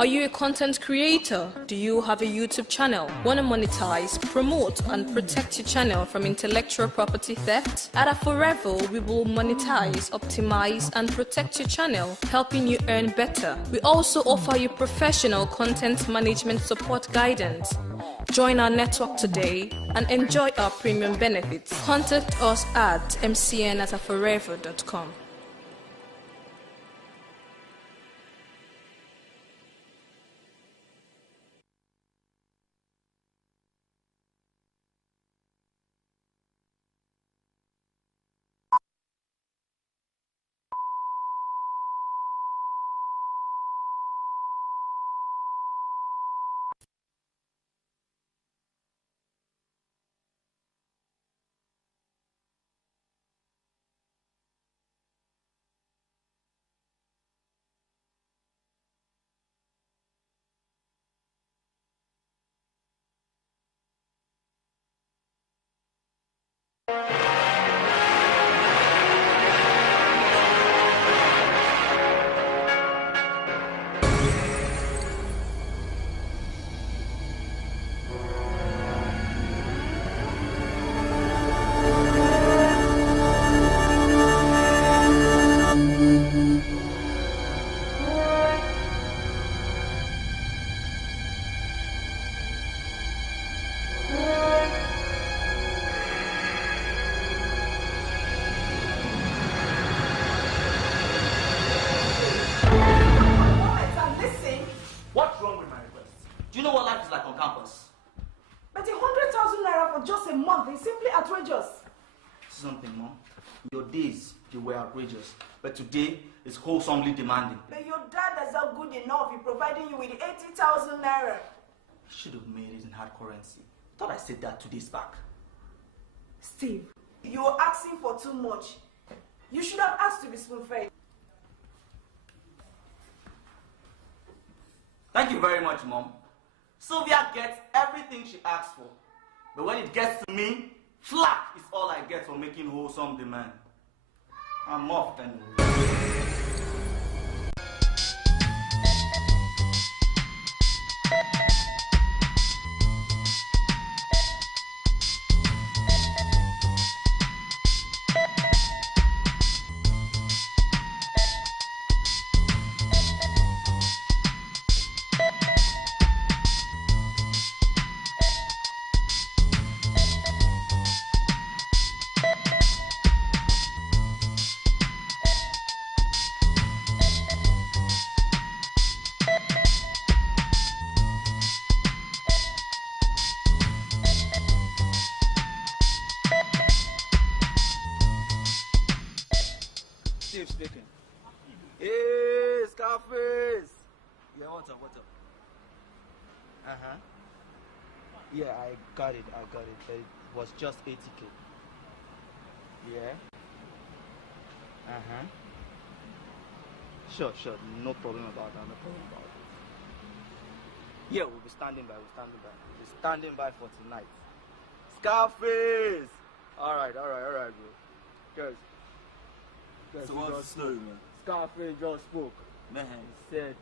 Are you a content creator? Do you have a YouTube channel? Want to monetize, promote, and protect your channel from intellectual property theft? At Forever, we will monetize, optimize, and protect your channel, helping you earn better. We also offer you professional content management support guidance. Join our network today and enjoy our premium benefits. Contact us at mcn@forever.com. But today is wholesomely demanding. But your dad is not good enough in providing you with 80,000 naira. He should have made it in hard currency. I thought I said that 2 days back. Steve, you're asking for too much. You should have asked to be spoon-fed. Thank you very much, Mom. Sylvia gets everything she asks for. But when it gets to me, flack is all I get for making wholesome demand. I'm off anyway. Speaking. Hey, Scarface! Yeah, what's up? Uh-huh. Yeah, I got it. It was just 80K. Yeah. Uh-huh. Sure. No problem about that. Yeah, we'll be standing by. We'll be standing by for tonight. Scarface! Alright, bro. Guys. So what's the story, man? Scarface just spoke. Man. He said,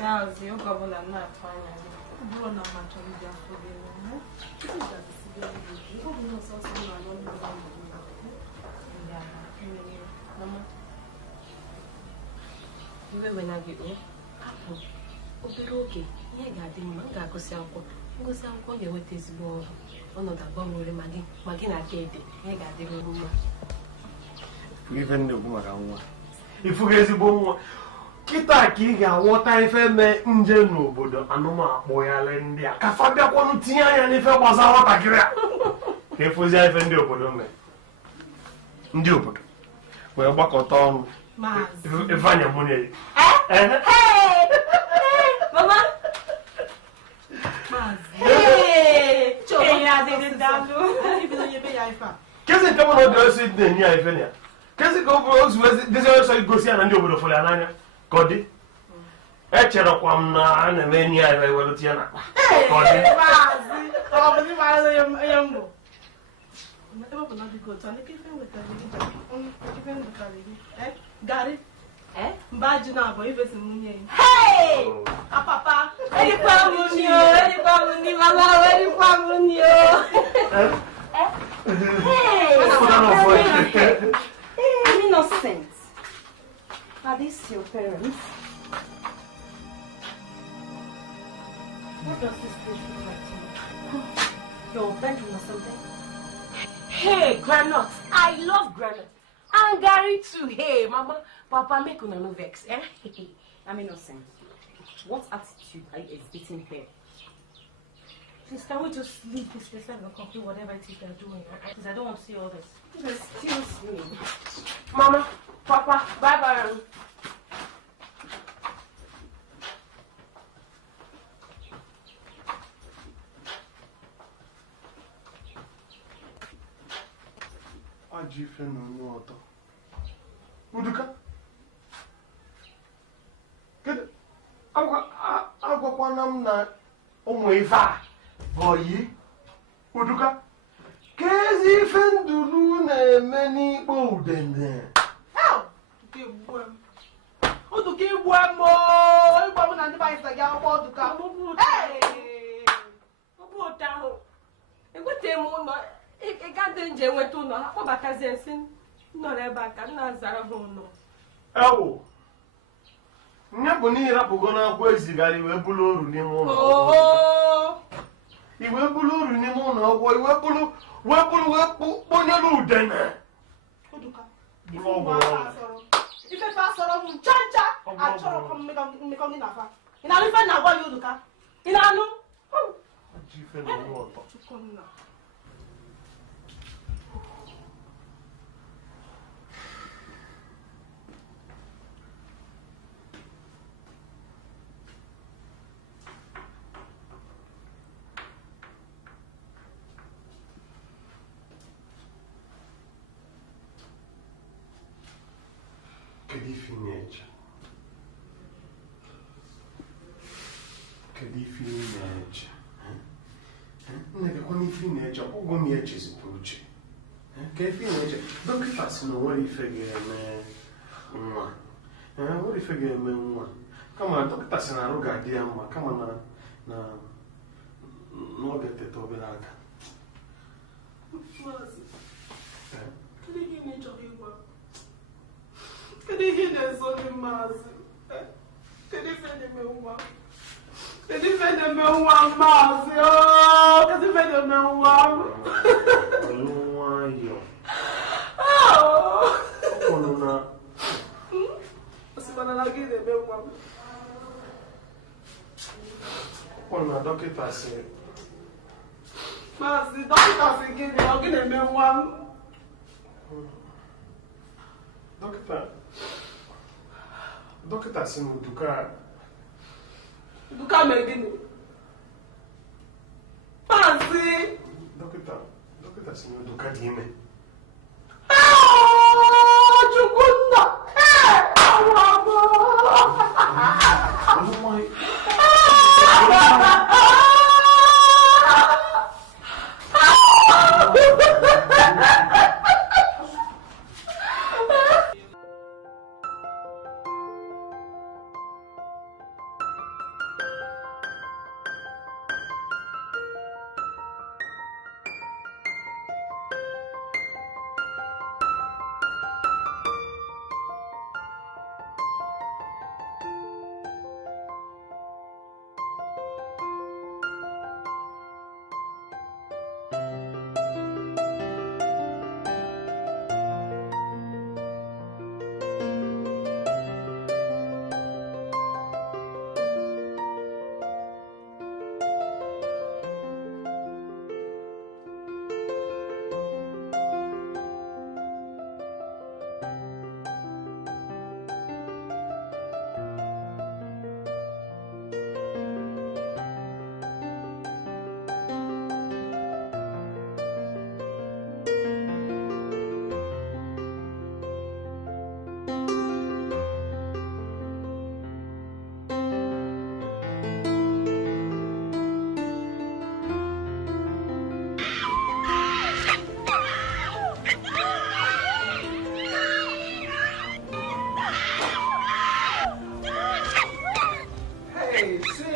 Sounds you go on and not fine. You don't know much of your food. Iwe when I get there, obere oge ihe ga-adị mma m ga-agụsị akwụkwọ ngụsị akwụkwọ ga-eweta ezigbo ọrụ ọnọdụ agbanwere ma gị na-aka ede ihe ga-adịrị mma ife ndị okwu maka nwa ifuga ezigbo nwa kịta ka ị ga-aghọta ife mee nje n'obodo anụmakpụ ya le ndị a ka fa bịakwanụ tinye anya n'ife gbasara nwatakịrị a ka efozie ife ndị obodo mee ndị obodo wee gbakọta ọnụ Ifeanya money. Mama. Hey, ya de dando. Kesi kama no do sit dey near Ifeanya. Kesi ko bro ozu this is so go see na ndị obodo fọlị ananya. Kodi. Echere kwa m na ana me ni ai were tie na. Kodi. Mazi. O bụ ni mara ya mbo. Ebe bụ na dị go tani ke fe weta ni ife ndụ karịrị. Gary. Mbaji na abo ife simunye. Hey! Papa. Eri kwa muni mama, eri kwa muni yo. Hey! I'm innocent. Are these your parents? What does this place look like to you? Your bedroom or something? Hey, groundnuts. I love groundnuts. And Gary too. Hey, Mama, Papa, make una no vex. I'm innocent. What attitude are you exhibiting here? Please, can we just leave this place and complete whatever it is they're doing? Because I don't want to see all this. Excuse me. Mama, Papa, bye-bye. Ajife no ọtọ. Uduka. Kedu agwakwana m na ụmụ ife a oyi. Uduka. Kezi ife ndulu na-eme n'ikpo udene. Uduka igbu emo. Igbu emo na ndị ba isa gị akwụkwọ Uduka. Ọ bụ ụta ahụ. Ekwete m ụlọ. Ị gadị nje enweta ụlọ ha kpọbatazi esi nọrọ ebe a ka nna zara ha ụlọ. Ewo. Nye bụ n'ihi rapụgo n'akwụkwọ ezigara iwe bulu oru n'ime ụlọ. Iwe bulu oru n'ime ụlọ ọgwọ iwe bulu kponyelu udene. Uduka. Ife fa asọrọ m ncha achọrọ ka mmekọ gị na fa. Ị na-anụ ife na-agwa ya Uduka? Ị na-anụ? Ajife na ọtọ. Kedu ife na-eche? Nne kwa ife na-eche ọgwụ m ya chezipụ uche. Ka ife na-eche dọkịta si na nwere ife ga-eme nwa. Nwere ife ga-eme nwa. Kama dọkịta si na arụ ga-adị ya mma kama na ọ ga-eteta obere aka. Kedu ihe na-echọrọ ịgwa? Kedu ihe na-ezo gị maazị? Kedu ife na-eme nwa? Kedu ife na-eme nwa maazị? Kedu ife na-eme nwa? Nwayọ. Ọkụnụ na Osikwana na gị na-eme nwa m. Ọkụnụ na dọkịta si Maazị, dọkịta si gị na ọ gị na-eme nwa m. Dọkịta si na Uduka mere gịnị? Maazị! Dọkịta si na Uduka dị ime. Chukwunna!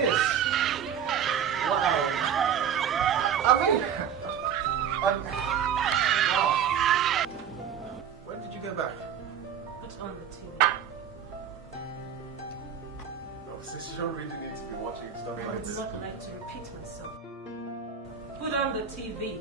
Yes. Wow. I mean, wow. When did you get back? What's on the TV? No, since you don't really need to be watching stuff I like would this. not like to repeat myself. Put on the TV.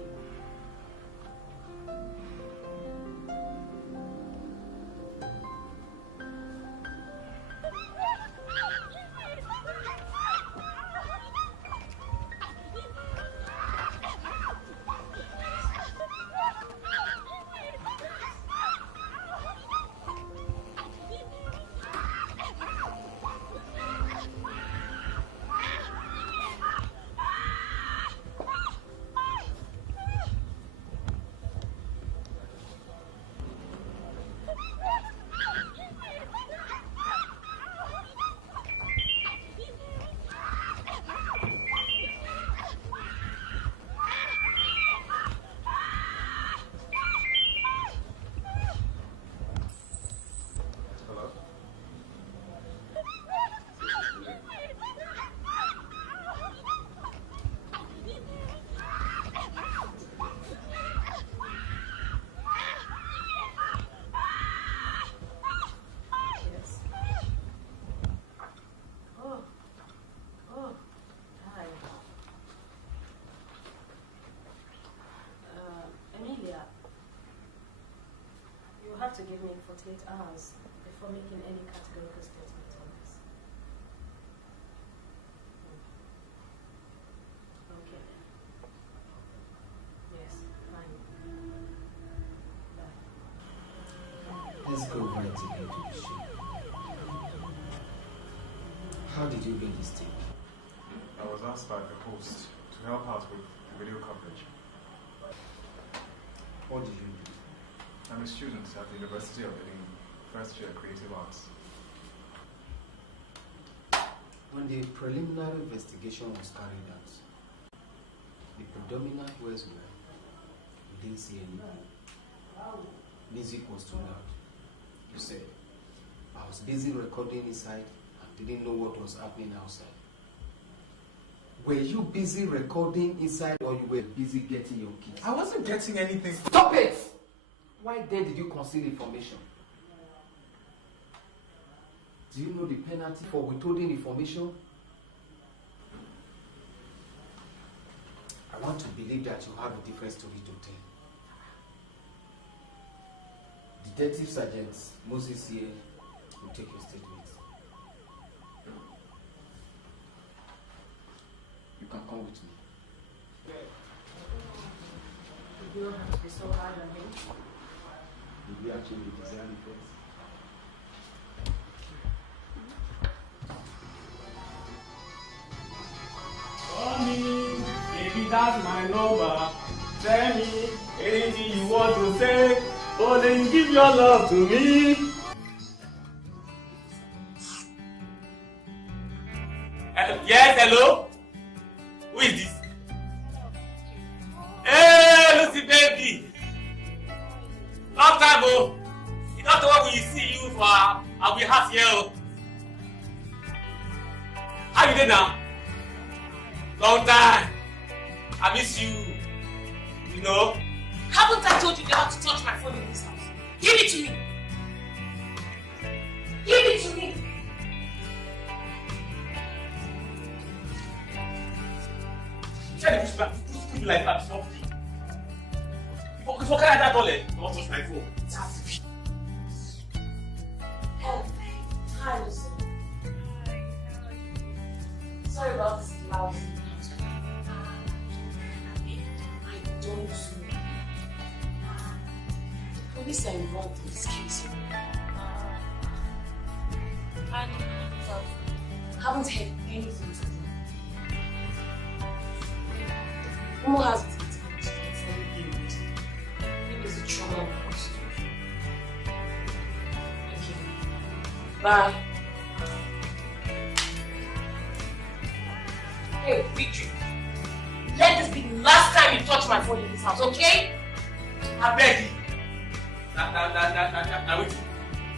To give me 48 hours before making any categorical statement on this. Okay. Yes, fine. Bye. Let's go right into the show. How did you get this tape? I was asked by the host to help out with video coverage. What did you do? I'm a student at the University of Edinburgh, first year creative arts. When the preliminary investigation was carried out, the predominant words were, "We didn't see anything." Music was too loud. You said, "I was busy recording inside and didn't know what was happening outside." Were you busy recording inside or you were busy getting your keys? I wasn't getting anything. Stop it! Why then did you conceal information? Do you know the penalty for withholding information? I want to believe that you have a different story to tell. Detective Sergeant Moses here will take your statement. You can come with me. You don't have to be so hard on him. Did we actually design it first? Call me, baby, that's my number. Tell me anything you want to say. Oh, then give your love to me. Yes, hello? Who is this? Hey, Lucy, baby. Long time, oh. You don't know what we see you for. I'll be happy here, oh. How you doing now? Long time. I miss you. You know? Haven't I told you never to touch my phone in this house? Give it to me. Give it to me. Tell me push me like that. Stop me. If I can't that dollar, you won't touch my phone. It's happy. Hi, Lucy. Sorry about this loud. I don't know. The police are involved in this case. And haven't heard anything to do. Momo has it in his mind. Maybe it's a trauma of the situation. Okay. Bye. Hey, Victory. Let this be the last time you touch my phone in this house, okay? I beg you. Now wait.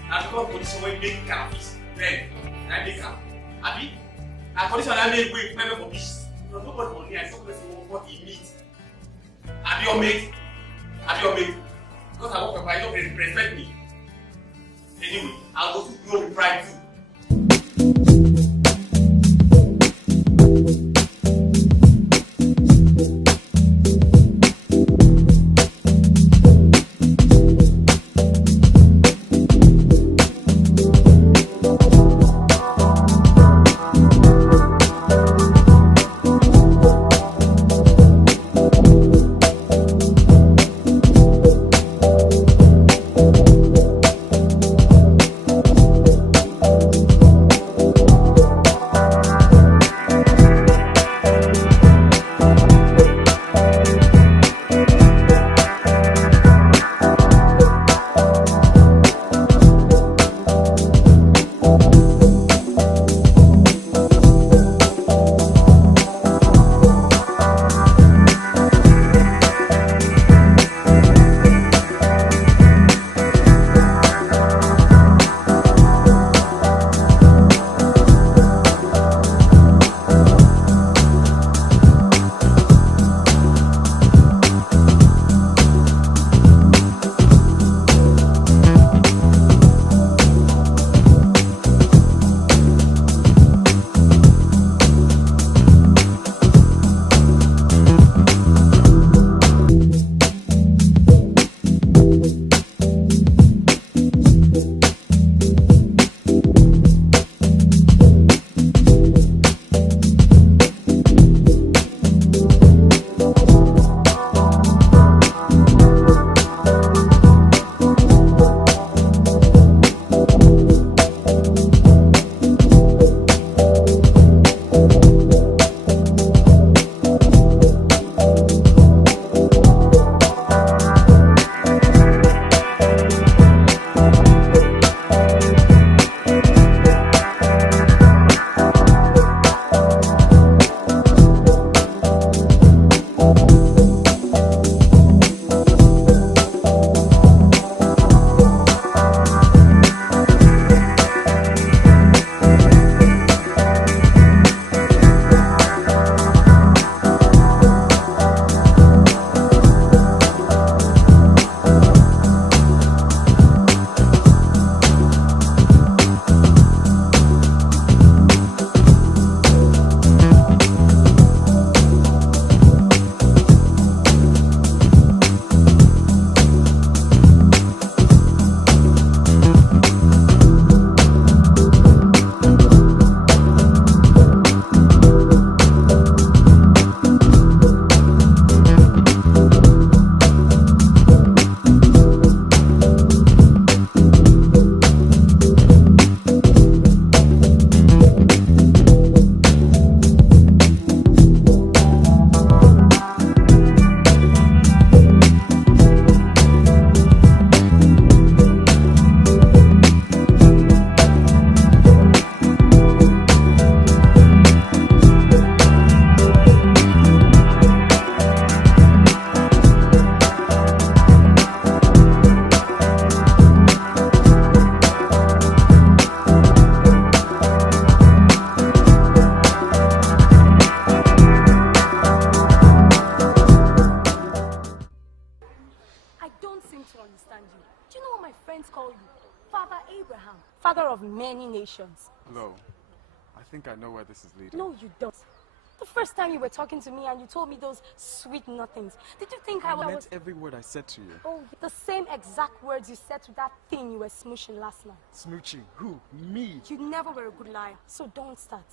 Now because police always make cannabis. Then I make her. Abi? And condition I make wait, never for peace. Nobody on here, I saw what he needs. Have your mate? Have your mate? Because I work for my job, respect me. Anyway, I'll go to you with pride too. Many nations. Hello. I think I know where this is leading. No, you don't. The first time you were talking to me and you told me those sweet nothings, did you think I meant was... every word I said to you. Oh, the same exact words you said to that thing you were smooching last night. Smooching? Who? Me? You never were a good liar, so don't start.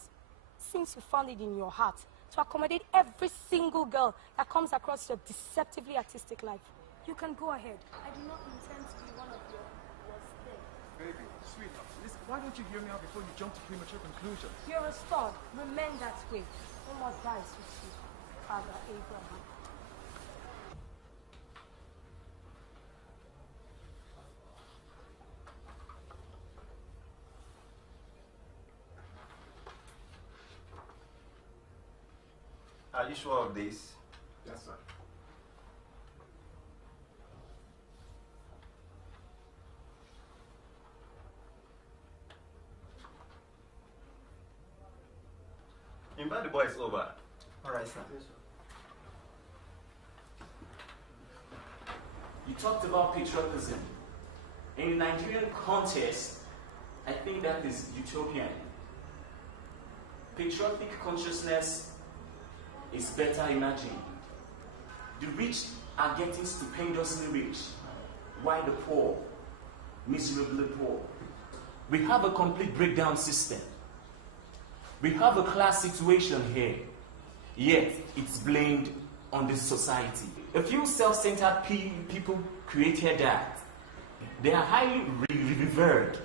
Since you found it in your heart to accommodate every single girl that comes across your deceptively artistic life, you can go ahead. I do not intend to be one of your worst things. Baby, sweetheart, listen, why don't you hear me out before you jump to premature conclusions? You're a stud. Remain that way. No more dies with you, Father Abraham. Are you sure of this? Yes, sir. boy is over. Alright, sir. Yes, sir. You talked about patriotism. In the Nigerian context, I think that is utopian. Patriotic consciousness is better imagined. The rich are getting stupendously rich, while the poor, miserably poor. We have a complete breakdown system. We have a class situation here, yet it's blamed on this society. A few self-centered people created that. They are highly revered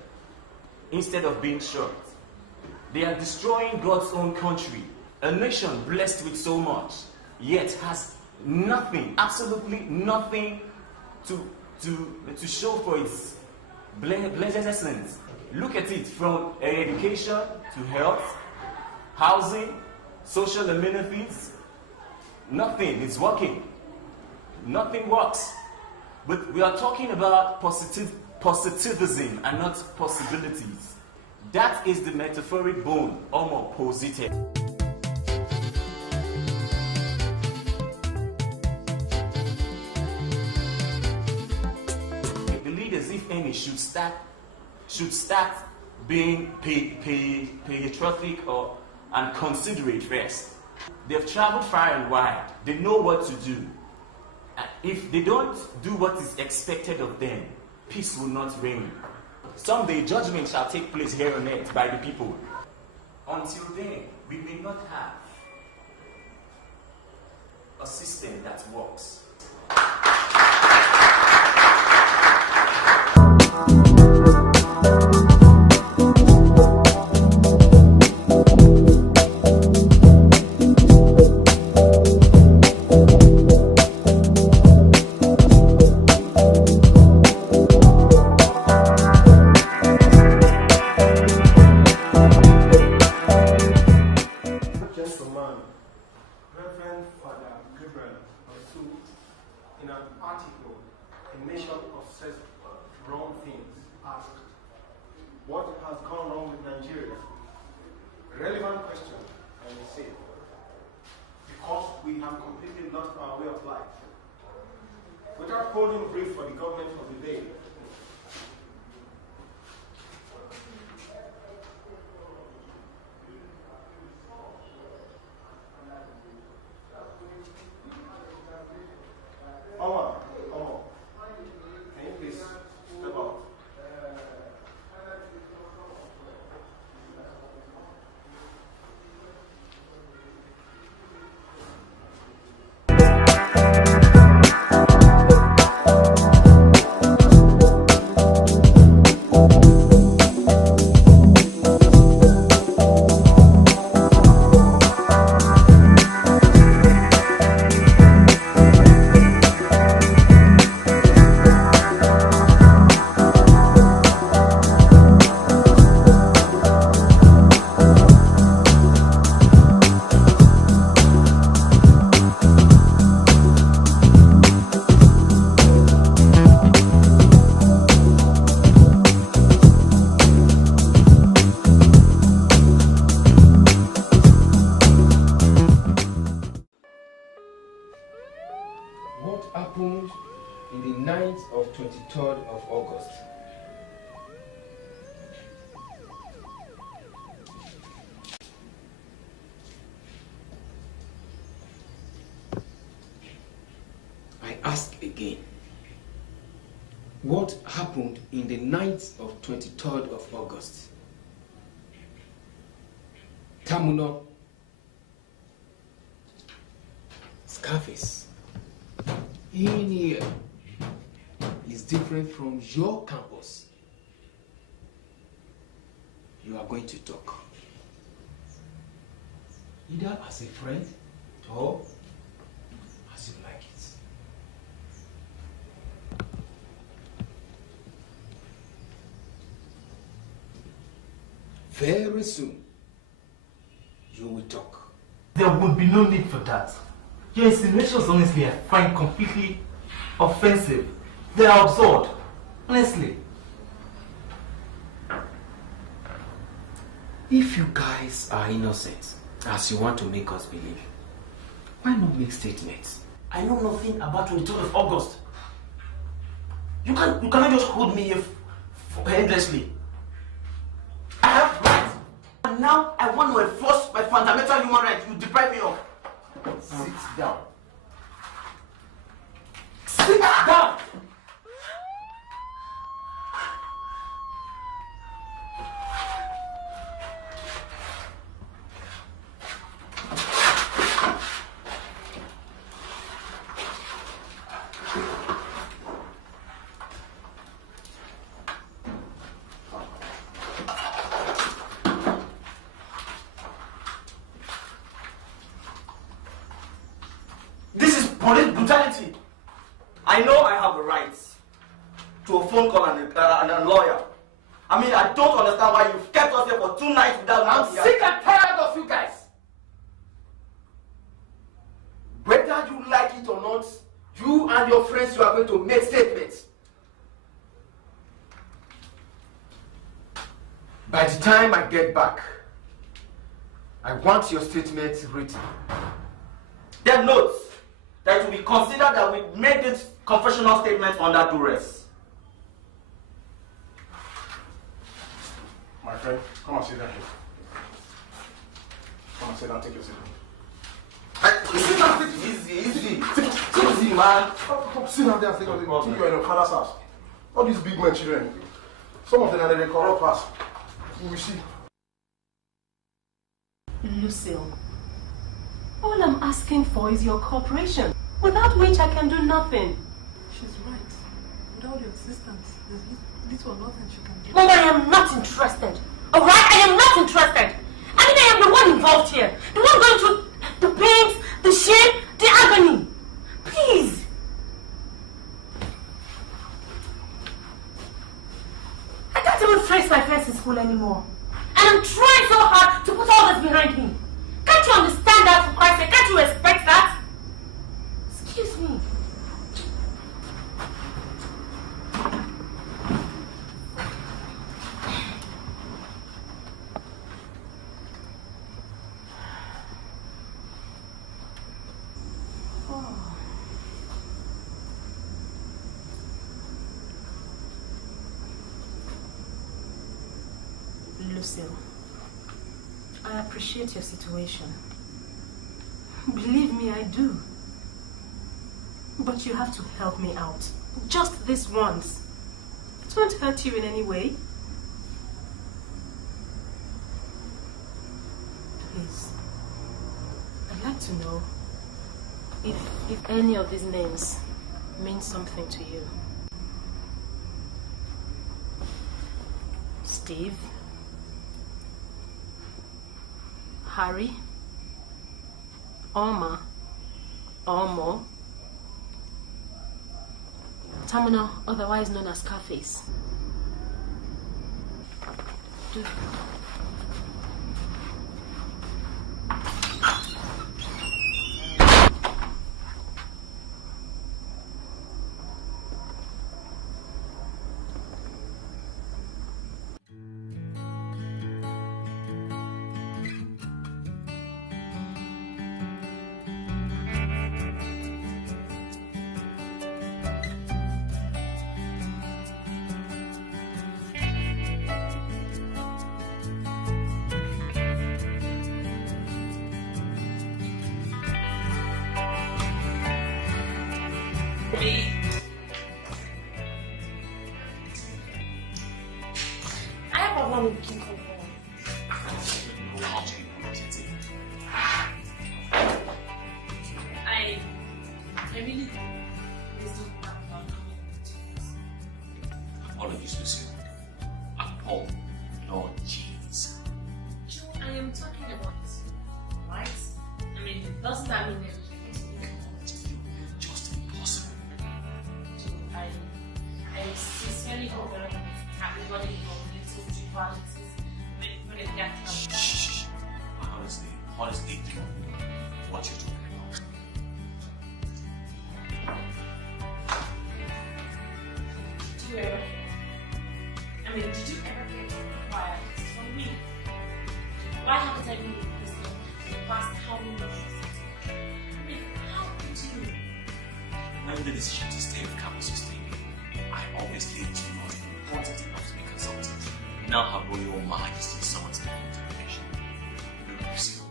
instead of being shot. They are destroying God's own country, a nation blessed with so much, yet has nothing, absolutely nothing to show for its blessings. Look at it, from education to health, housing, social amenities. Nothing is working. Nothing works. But we are talking about positivism and not possibilities. That is the metaphoric bone Omo posited. The leaders, if any, should start being patriotic and considerate first. They've traveled far and wide. They know what to do. If they don't do what is expected of them, peace will not reign. Someday judgment shall take place here on earth by the people. Until then, we may not have a system that works. happened in the night of 23rd of August. I ask again, what happened in the night of 23rd of August? Tamuno, Scarface, in here is different from your campus. You are going to talk, either as a friend or as you like it. Very soon, you will talk. There would be no need for that. Your insinuations, honestly, I find completely offensive. They are absurd. Honestly. If you guys are innocent, As you want to make us believe, why not make statements? I know nothing about 23rd of August. You cannot just hold me here endlessly. I have rights. And now I want to enforce my fundamental human rights you deprive me of. Sit down. Sit down! Police brutality. I know I have a right to a phone call and a lawyer. I mean, I don't understand why you've kept us here for 2 nights without... I'm sick and tired of you guys. Whether you like it or not, you and your friends, you are going to make statements. By the time I get back, I want your statements written. Then notes that it will be considered that we made this confessional statement under duress. My friend, come and sit down here. Come and sit down, take your seat. Sit down, sit easy, man. Come sit down there and take your seat. You are in your father's house. All these big men children, some of them are the corrupt us. You will see. Lucille, all I'm asking for is your cooperation, without which I can do nothing. She's right. Without your assistance, there's little or nothing she can do. Mama, I am not interested. Alright? I am not interested. I mean, I am the one involved here. The one going through the pains, the shame, the agony. Please. I can't even face my friends in school anymore. And I'm trying so hard to put all this behind me. Can't you understand that, for Christ's sake? Can't you respect that? Excuse me. Lucille, I appreciate your situation. Believe me, I do. But you have to help me out. Just this once. It won't hurt you in any way. Please. I'd like to know if any of these names mean something to you. Steve, Harry, Oma, Omo, Terminal, otherwise known as Scarface. All of you listen. Paul, Lord jeans. I am talking about this, right? I mean, doesn't that mean everything? Just impossible. So I sincerely hope that everybody involved in these qualities when it gets done. Shh. Honestly, do what you're talking about. Did you ever? I mean, did you ever get quiet from me? Why haven't I been listening? the decision to stay with campus you stay with, I obviously do not want it enough to be consulted. You now have Royal Majesty summoned me for interrogation. Lucy,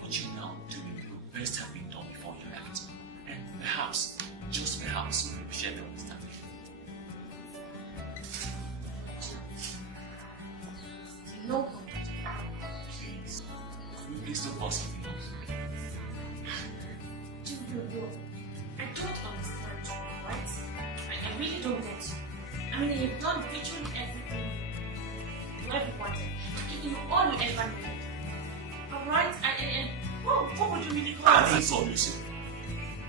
what you now doing could best have been done before you left. And perhaps, just perhaps, you could share the understanding. No. Please, could you please don't boss me? I don't understand, right? I really don't get you. I mean, you've done virtually everything you ever wanted. You all you ever needed. Alright? And what would you really call An insult, Lucy.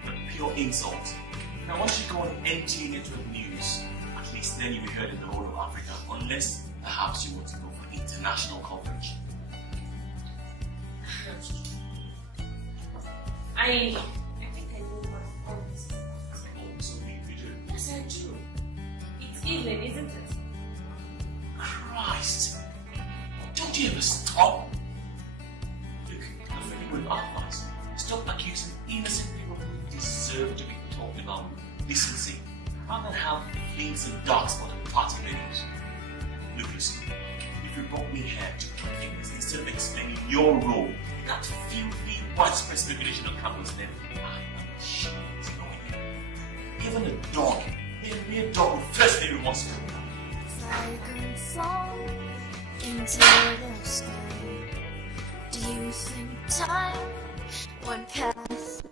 A pure insult. Now, once you go on NTA Network News, at least then you'll be heard in the whole of Africa, unless perhaps you want to go for international coverage. I think I know what all this is. So you do? Yes, I do. It's evening, isn't it? Christ! Don't you ever stop? Look, a friendly word of advice. Stop accusing innocent people who deserve to be talked about with decency, rather than have fleas and dark spotted party videos. Look, Lucy, if you brought me here to point fingers instead of explaining your role in that filthy, widespread speculation on campus, then I am ashamed to know you. Even a dog, a mere dog would first be remorseful. Like a fall into the sky. Do you think time went past?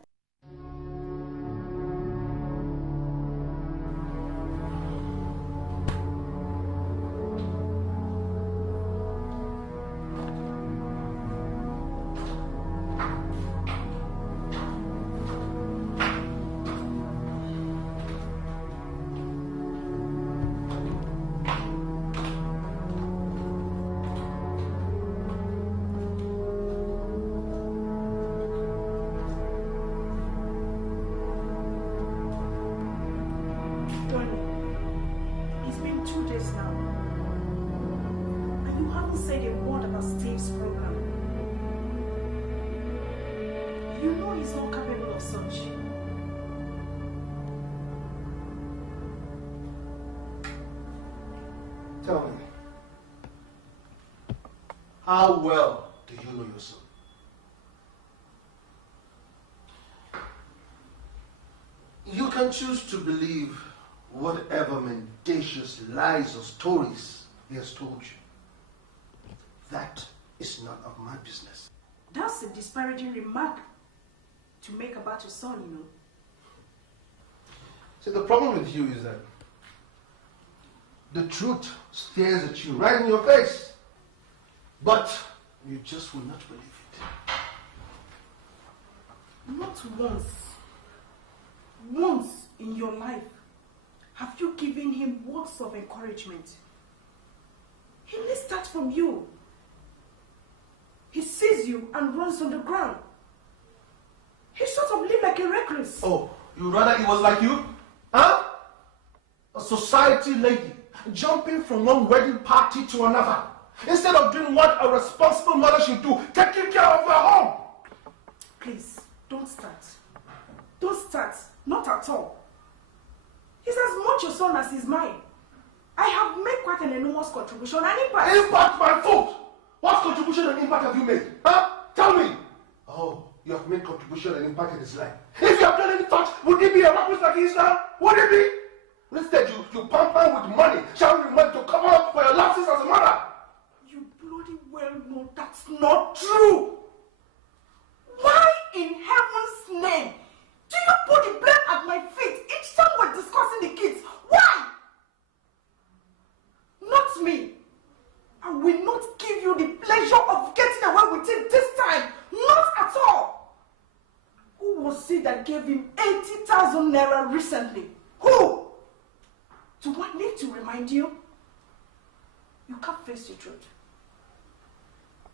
Tell me, how well do you know your son? You can choose to believe whatever mendacious lies or stories he has told you. That is none of my business. That's a disparaging remark to make about your son, you know. See, the problem with you is that the truth stares at you right in your face, but you just will not believe it. Not once in your life have you given him words of encouragement. He needs that from you. He sees you and runs on the ground. He sort of lives like a recluse. Oh, you rather he was like you? Huh? A society lady, jumping from one wedding party to another, instead of doing what a responsible mother should do, taking care of her home. Please, don't start. Don't start. Not at all. He's as much your son as he's mine. I have made quite an enormous contribution and impact. Impact, my foot! What contribution and impact have you made? Huh? Tell me! Oh, you have made contribution and impact in his life. If you have done any thought, would he be a recluse like he is now? Would he be? Instead, you pamper with money, showering money to cover up for your lapses as a mother. You bloody well know that's not true. Why in heaven's name do you put the blame at my feet each time we're discussing the kids? Why? Not me. I will not give you the pleasure of getting away with it this time. Not at all. Who was it that gave him 80,000 naira recently? Who? Do I need to remind you? You can't face the truth.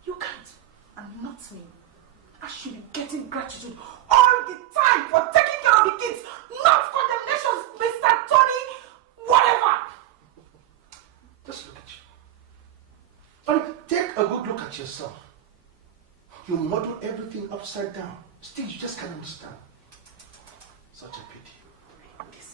You can't. And not me. I should be getting gratitude all the time for taking care of the kids, not condemnations, Mr. Tony, whatever. Just look at you. I mean, take a good look at yourself. You model everything upside down. Still, you just can't understand. Such a pity. This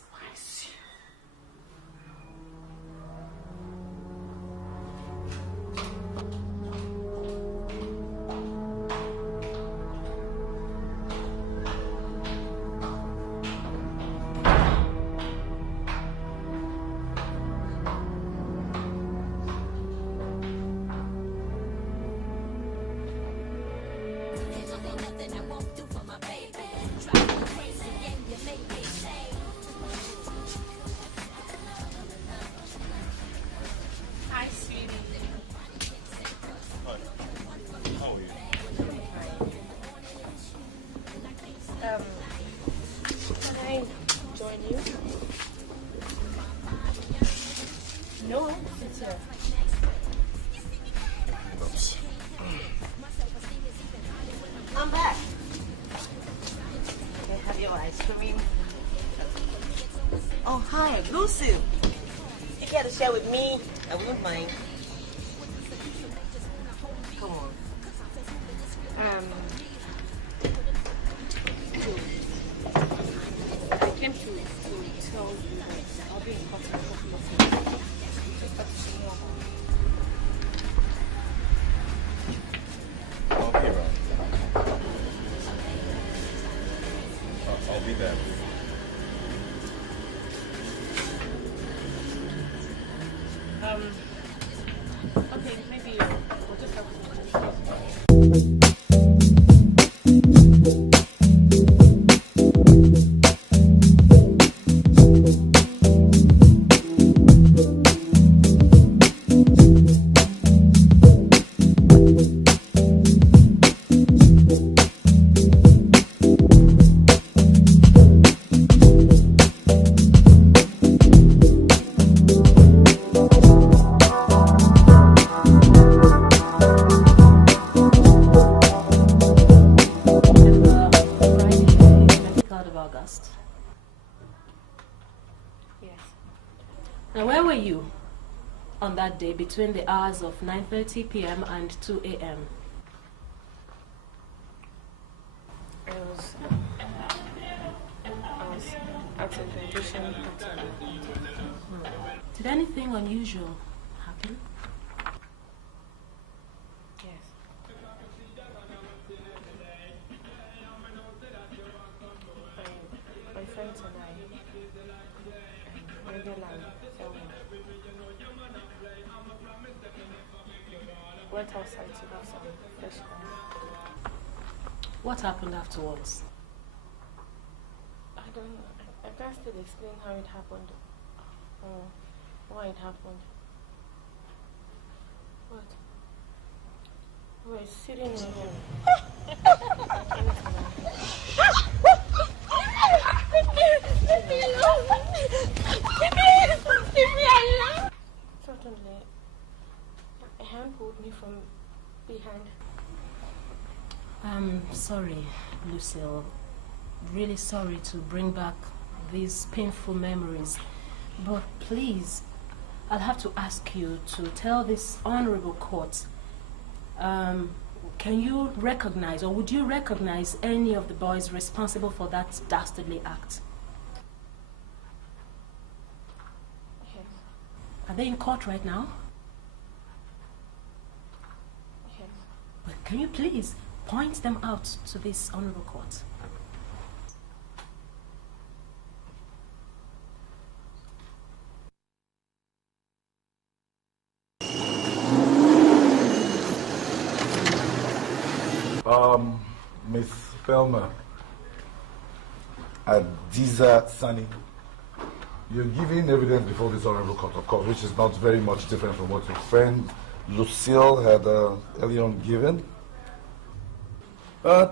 Can I join you? No, it's here. Oops. I'm back. Can I have your ice cream? Oh, hi, Lucy. If you care to share with me, I wouldn't mind. Come on. I came to tell you that I'll be in contact with a couple of things. Just got to know about. I'll be around. I'll be there. Okay, maybe we'll just have to. Now, where were you on that day between the hours of 9:30 p.m. and 2 a.m.? I was at a graduation party. Did anything unusual happen? Yes. My friends and I went outside to have some fresh air. What happened afterwards? I can't still explain how it happened or why it happened. But we were sitting in Suddenly, a hand pulled me from behind. I'm sorry, Lucille. Really sorry to bring back these painful memories. But please, I'll have to ask you to tell this honorable court, can you recognize, or would you recognize any of the boys responsible for that dastardly act? Yes. Are they in court right now? Yes. Well, can you please point them out to this honorable court? Miss Thelma, Adiza Sani, you're giving evidence before this honorable court, of course, which is not very much different from what your friend Lucille had earlier on given.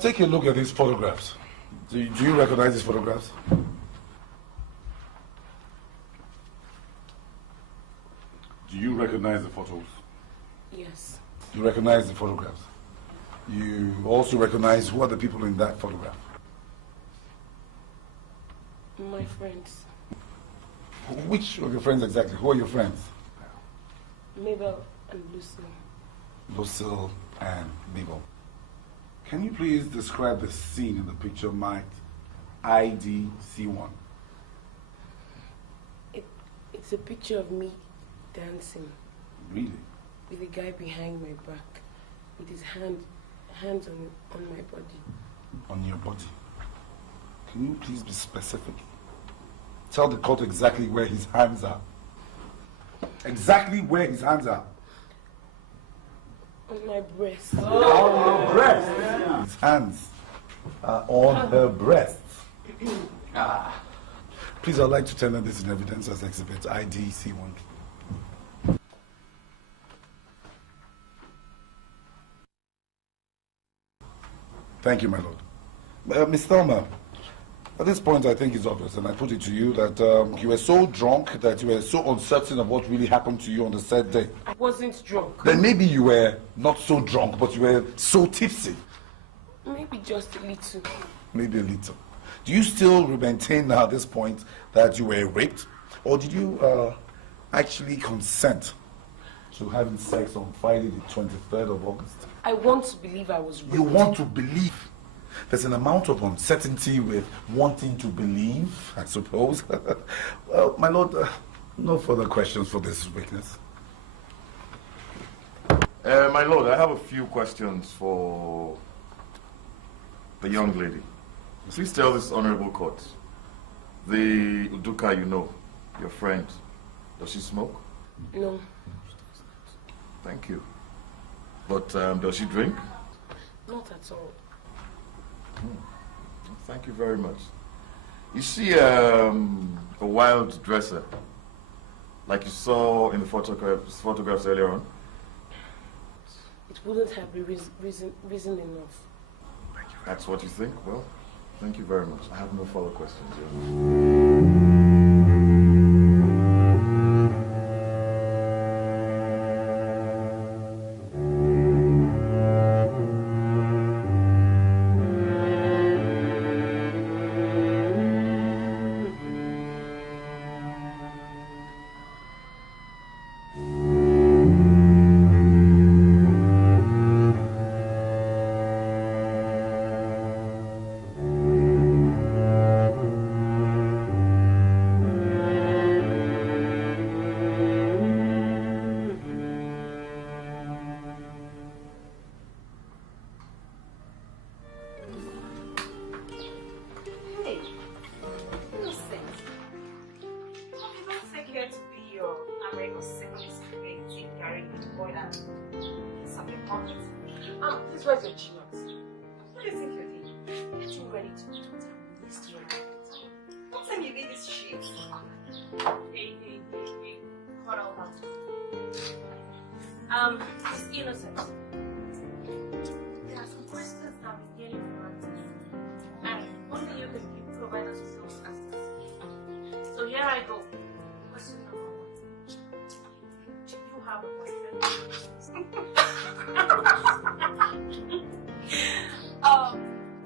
Take a look at these photographs. Do you recognize these photographs? Do you recognize the photos? Yes. You recognize the photographs? You also recognize who are the people in that photograph? My friends. Which of your friends exactly? Who are your friends? Mabel and Lucille. Lucille and Mabel. Can you please describe the scene in the picture marked IDC1? It's a picture of me dancing. Really? With a guy behind my back, with his hands on my body. On your body? Can you please be specific? Tell the court exactly where his hands are. Exactly where his hands are. On my breast. On your breast? His hands are on her breast. Please, I'd like to tender this in evidence as exhibit IDC1. Thank you, my lord. Miss Thelma, At this point, I think it's obvious, and I put it to you that you were so drunk that you were so uncertain of what really happened to you on the said day. I wasn't drunk. Then maybe you were not so drunk, but you were so tipsy. Maybe just a little. Maybe a little. Do you still maintain now at this point that you were raped? Or did you actually consent to having sex on Friday the 23rd of August? I want to believe I was raped. You want to believe? There's an amount of uncertainty with wanting to believe, I suppose. Well, my lord, no further questions for this witness. My lord, I have a few questions for the young lady. Please tell this honorable court, the Uduka you know, your friend, does she smoke? No. Thank you. But does she drink? Not at all. Thank you very much. Is she a wild dresser, like you saw in the photographs earlier on? It wouldn't have been reason enough. That's what you think? Well, thank you very much. I have no further questions. It's innocent. There are some questions that we get in and only you can provide us with those answers. So here I go. Question number 1. Do you have a boyfriend?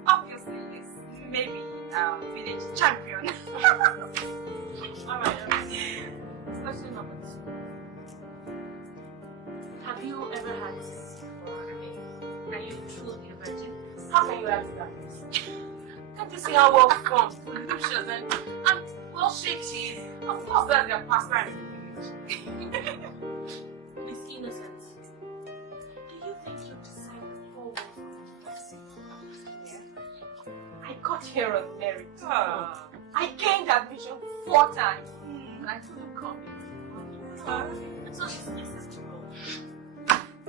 Obviously yes. Maybe village champion. Alright. Question number 2. Have you ever had sex before? Are you truly a virgin? How can you answer that? Can't you see how well formed, voluptuous, and well shaped she is? Of course, that's their pastime in the village. Miss Innocent, do you think you deserve the 4 walls of mercy? I got here on merit. I gained admission 4 times, and I couldn't come in. So she speaks as to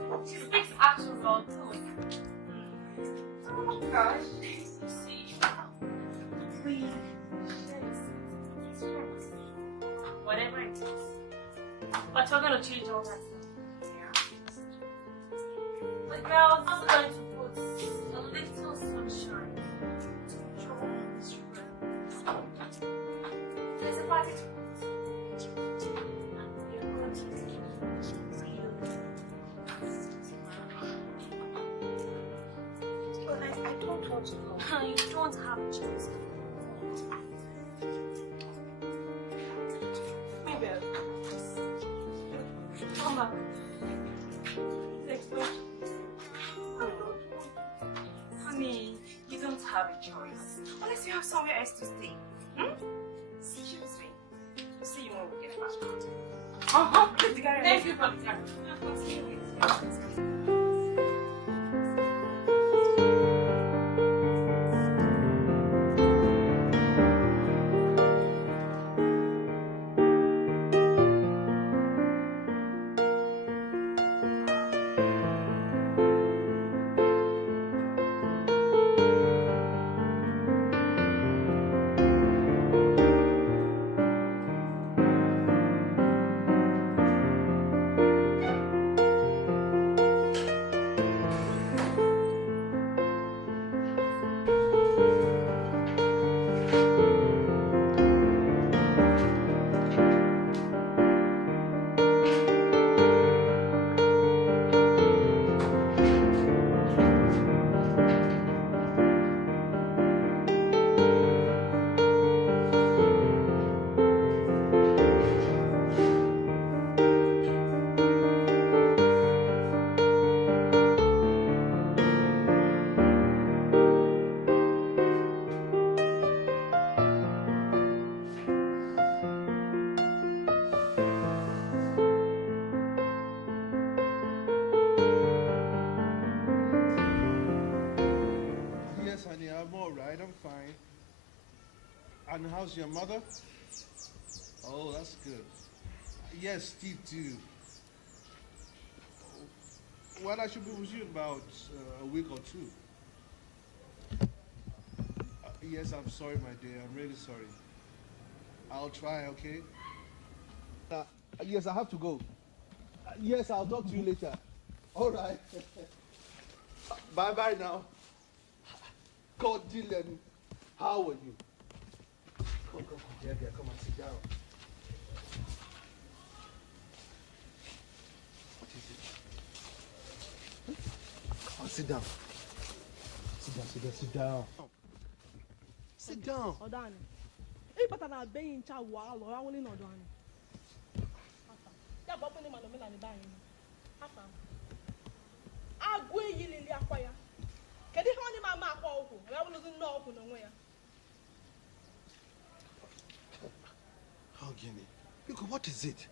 roll. She speaks actual roll too. Oh gosh. You see, we share the same whatever it is. But we're going to change all that stuff. Yeah. The girls are going to put a little sunshine to your children. There's a party to put. And we're going to But I don't want to go. You don't have a choice. Maybe come back. Explain. Honey, you don't have a choice. Unless you have somewhere else to stay. Seriously. See you when we get back. Let's go. Thank you for the time. Continue with you. I'm fine. And how's your mother? Oh, that's good. Yes, Steve too. Well, I should be with you in about a week or two. Yes, I'm sorry, my dear. I'm really sorry. I'll try, okay? Yes, I have to go. Yes, I'll talk to you later. All right. Bye-bye now. God, Dylan, how are you? Come, dear, come and sit down. What is it? Come on, sit down. Sit down. Sit down. Odani. Hey, but I'm being child while I only know Odani. Yeah, but when I'm not dying. Hafa. I go in the acquire. Can you honey my mouth? I wouldn't know open on where. How, Guinea? Because what is it?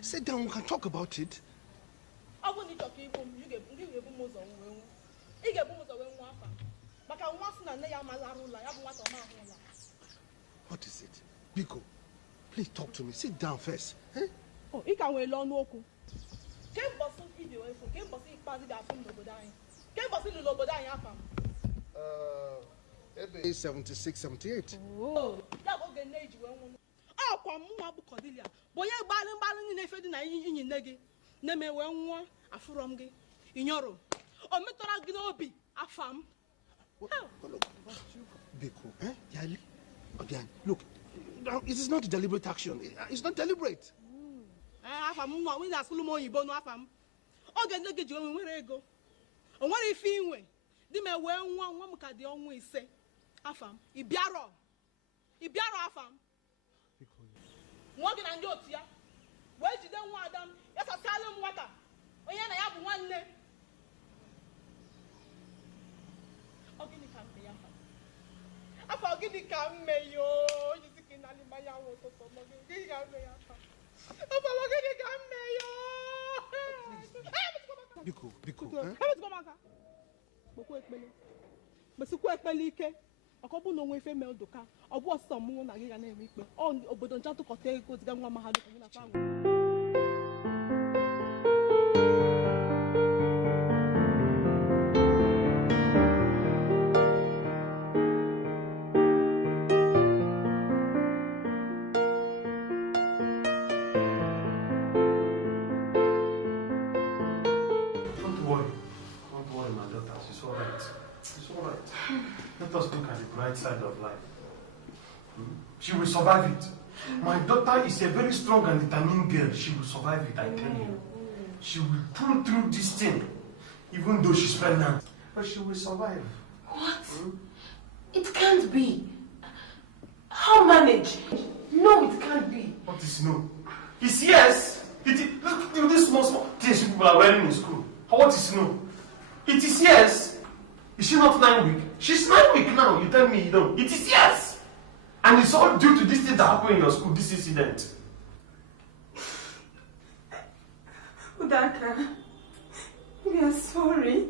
Sit down, we can talk about it. I won't need to keep him. You get most of them. You get most of them. But I want to know what is it? Biko, please talk to me. Sit down first. Oh, you can wait long walk. Can't boss if you can't boss if pass that from the Bodine. Can't boss in the Lobodine. 76, 78. Oh, that will get age. Oh, come on, Cordelia. Boy, balling in a fed in Negi. Name one, a fromge. In your room. Oh, Metora Gnobi, a farm. Biko, Yali? Again, look, it is not a deliberate action. It's not deliberate. I have a woman with a Sulumo, you bono afam. Oh, the luggage when we go. And what if you win? The may wear one can the only say. Afam, Ibiaro. Ibiaro afam. Morgan and Yotia. Where did they want them? Yes, a salem water. Oh, yeah, I have one name. I forget the cameo. You see, can I buy your water for me? Biko. But so quite pelike. A couple no way female Uduka. Or was some moon again and week. On Obodon to Cote goes down one mahalo in a family. Side of life. She will survive it. My daughter is a very strong and determined girl. She will survive it, I tell you. She will pull through this thing, even though she's pregnant. But she will survive. What? It can't be. How manage? No, it can't be. What is no? It's yes. It is. Look at this small things people are wearing in school. What is no? It is yes. Is she not 9 weeks? She's 9 weeks now. You tell me you don't. It is yes. And it's all due to this thing that happened in your school, this incident. Uduka, we are sorry.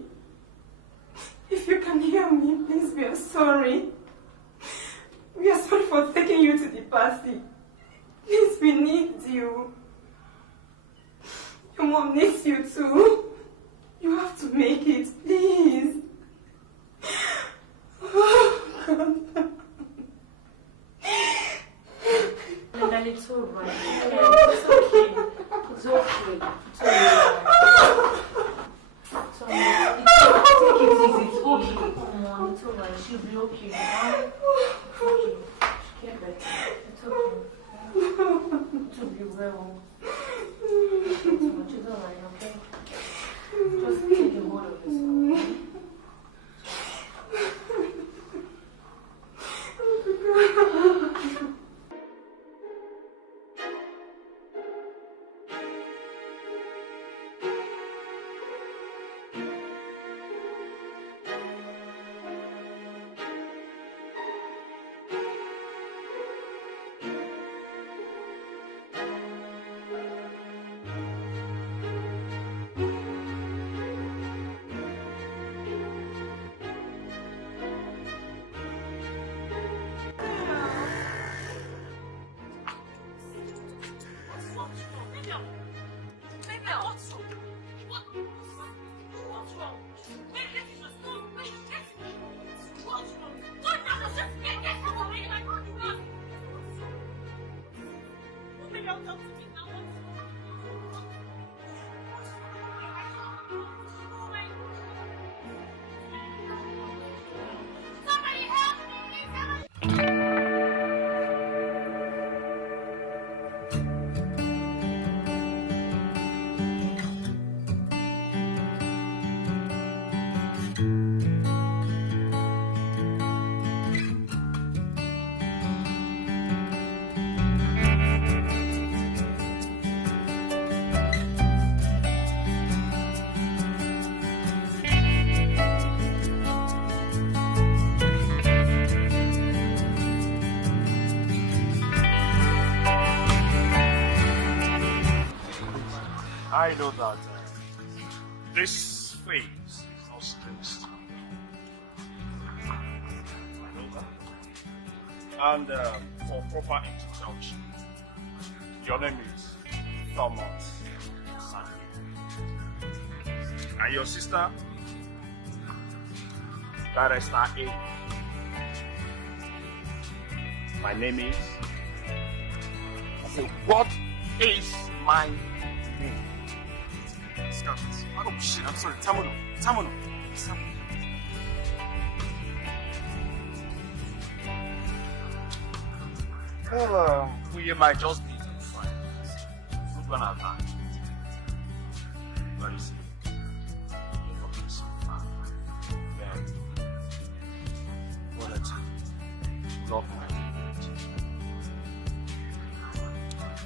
If you can hear me, please, we are sorry. We are sorry for taking you to the party. Please, we need you. Your mom needs you too. You have to make it, please. Linda, it's all right. It's okay. It's okay. It's all right. It's all right. Take it easy. It's okay. Come on. It's all right. She'll be okay. Huh? It's okay. She'll get better. It's okay. It will be well. It's all right, okay? Just take a hold of yourself. I know that this phase is not stressed. And for proper introduction, your name is Thomas Sandy. And your sister, Barrister A. My name is... I said, what is my name? Scarface. Oh shit, I'm sorry. Tamono. Tamono. Well, we might just be friends. Food one at a time. But you see, you're looking so far. Then, what a time. Love my dignity.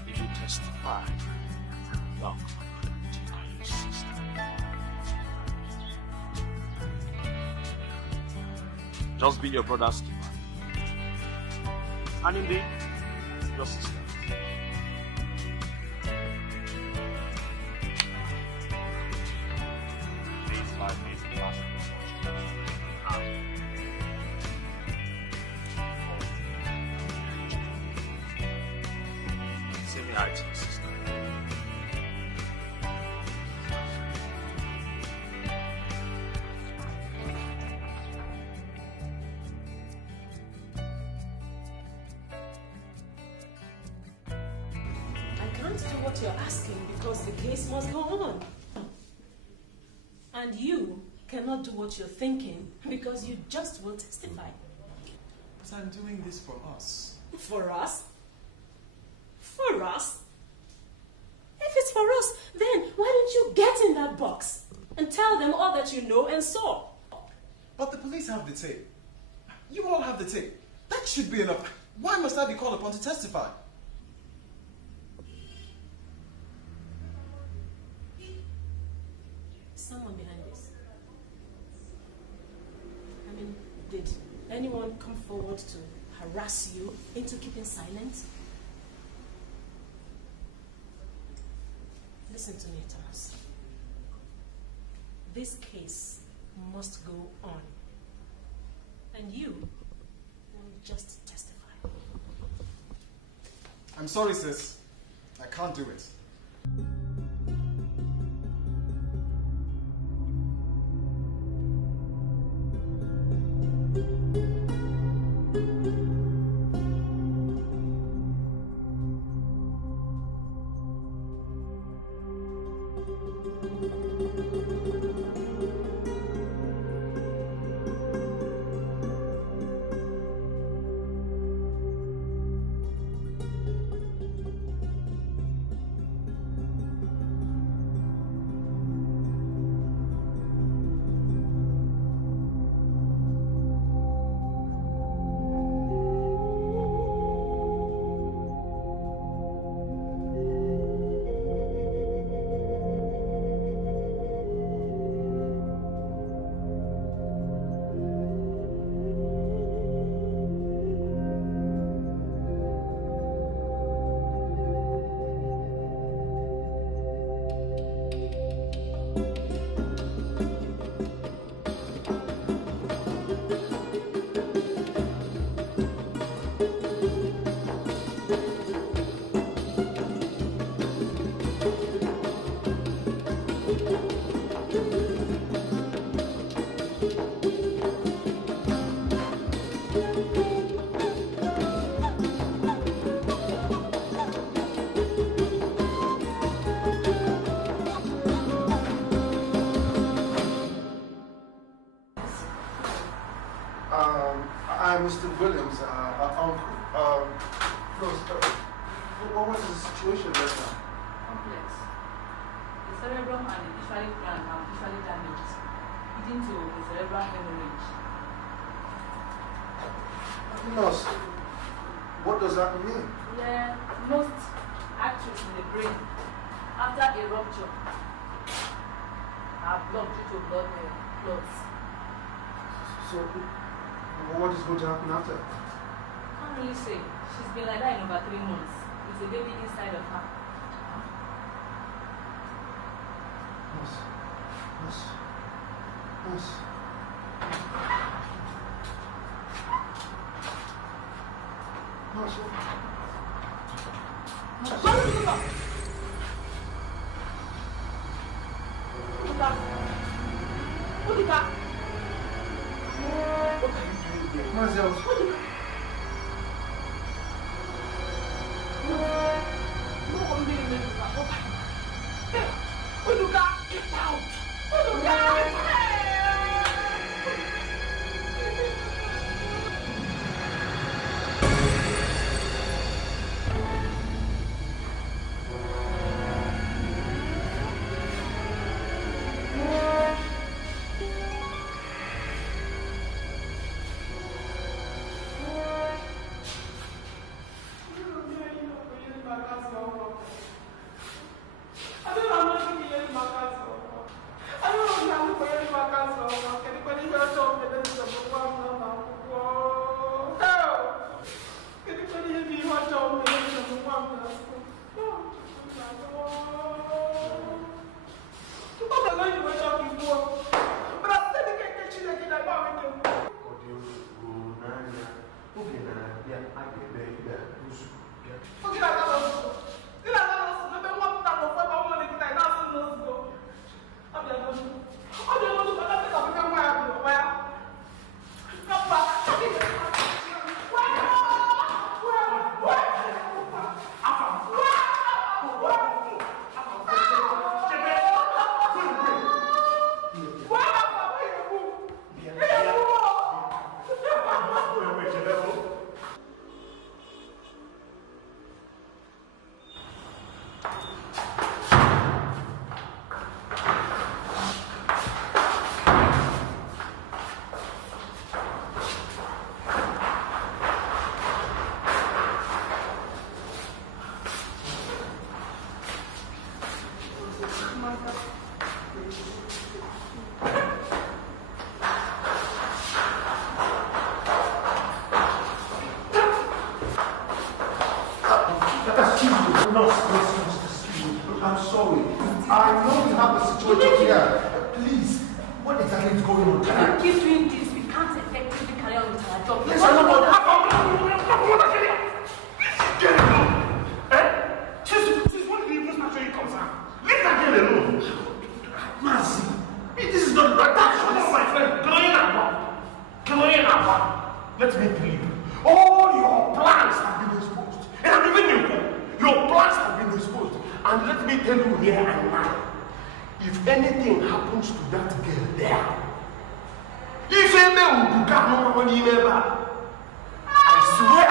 If you testify, love my dignity and your sister. Just be your brother's keeper. And indeed, your sister. These 5 days past say me hi to your sister. You're asking because the case must go on. And you cannot do what you're thinking because you just will testify. But I'm doing this for us. For us? For us? If it's for us, then why don't you get in that box and tell them all that you know and saw? But the police have the tape. You all have the tape. That should be enough. Why must I be called upon to testify? Someone behind this. I mean, did anyone come forward to harass you into keeping silent? Listen to me, Thomas. This case must go on. And you will just testify. I'm sorry, sis. I can't do it. Mr. Williams, uncle. What was the situation right now? Complex. The cerebrum and the visually gland are visually damaged, leading to the cerebral hemorrhage. Nurse, what does that mean? Yeah, most arteries in the brain, after a rupture, are blocked due to blood clots. So, what is going to happen after? Can't really say. She's been like that in over 3 months. With a baby inside of her. I'm sorry. I know you have the situation here. Please, what exactly is going on? If we keep doing this, we can't effectively carry on with our job. Yes, I know, but Get it alone! Eh? She's one of the most naturally concerned. Leave that girl alone. Mercy. This is not the right time. Come on, my friend. Come on. Let me tell you. All your plans have been exposed. And I'm even your plans have been exposed. And let me tell you here and now. If anything happens to that girl there, if any Uduka no money never, I swear.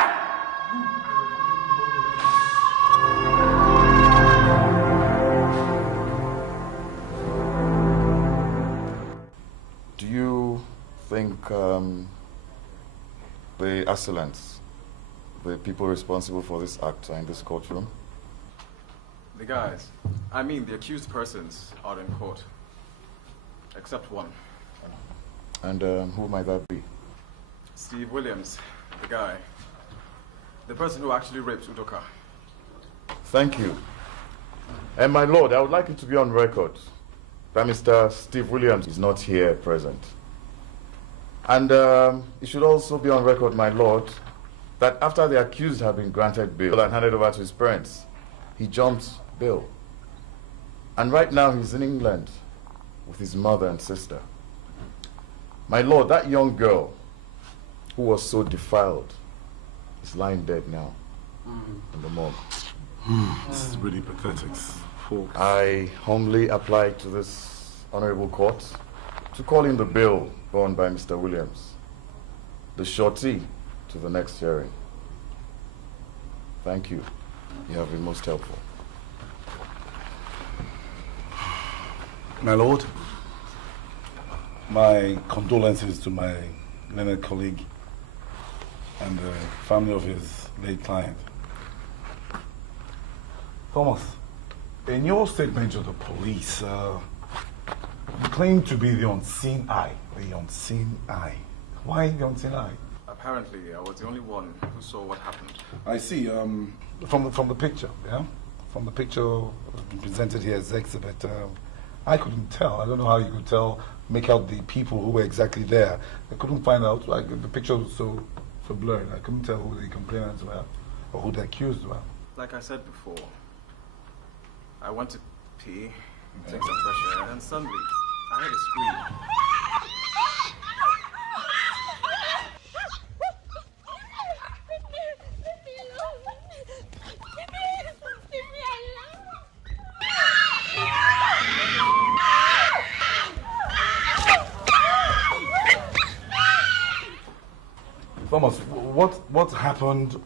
Do you think the assailants, the people responsible for this act, are in this courtroom? The guys, I mean the accused persons, are in court. Except one. And who might that be? Steve Williams, the guy. The person who actually raped Uduka. Thank you. And my lord, I would like it to be on record that Mr. Steve Williams is not here present. And it should also be on record, my lord, that after the accused had been granted bail and handed over to his parents, he jumped bail. And right now he's in England with his mother and sister. My lord, that young girl who was so defiled is lying dead now in the morgue. This is really pathetic, folks. I humbly apply to this honorable court to call in the bail borne by Mr. Williams, the shortee to the next hearing. Thank you. You have been most helpful. My lord, my condolences to my learned colleague and the family of his late client. Thomas, in your statement to the police, you claim to be the unseen eye. The unseen eye. Why the unseen eye? Apparently, I was the only one who saw what happened. I see. From the picture, yeah? From the picture presented here as exhibit, I couldn't tell. I don't know how you could tell, make out the people who were exactly there. I couldn't find out. Like the picture was so blurred. I couldn't tell who the complainants were or who the accused were. Like I said before, I went to pee, take some fresh air, and then suddenly I heard a scream. Thomas, what happened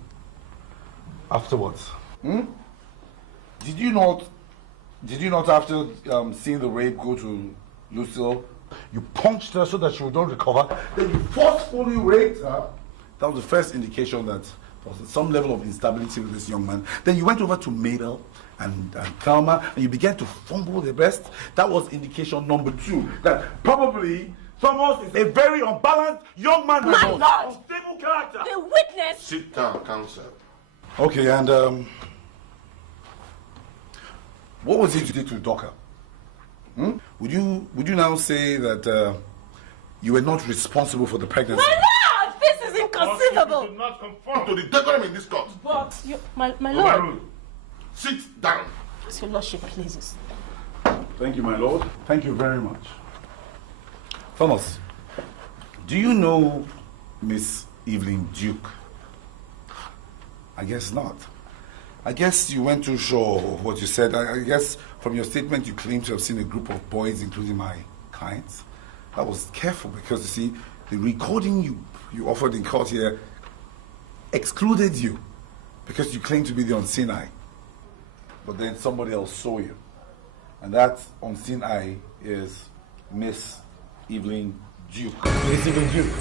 afterwards? Did you not after seeing the rape go to Lucille, you punched her so that she would not recover, then you forcefully raped her? That was the first indication that there was some level of instability with this young man. Then you went over to Mabel and Thelma and you began to fumble the breast. That was indication number 2, that probably Thomas is a very unbalanced young man. My Lord! Unstable character. The witness! Sit down, counsel. Okay, and what was it you did to Uduka? Would you now say that you were not responsible for the pregnancy? My Lord! This is inconceivable! You should not conform to the decorum in this court. But, my Lord... Overruled. Sit down. Your Lordship pleases. Thank you, my lord. Thank you very much. Thomas, do you know Miss Evelyn Duke? I guess not. I guess you weren't too sure of what you said. I guess from your statement you claim to have seen a group of boys, including my clients. I was careful because, you see, the recording you offered in court here excluded you because you claim to be the unseen eye. But then somebody else saw you. And that unseen eye is Miss Evelyn Duke. Miss Evelyn Duke.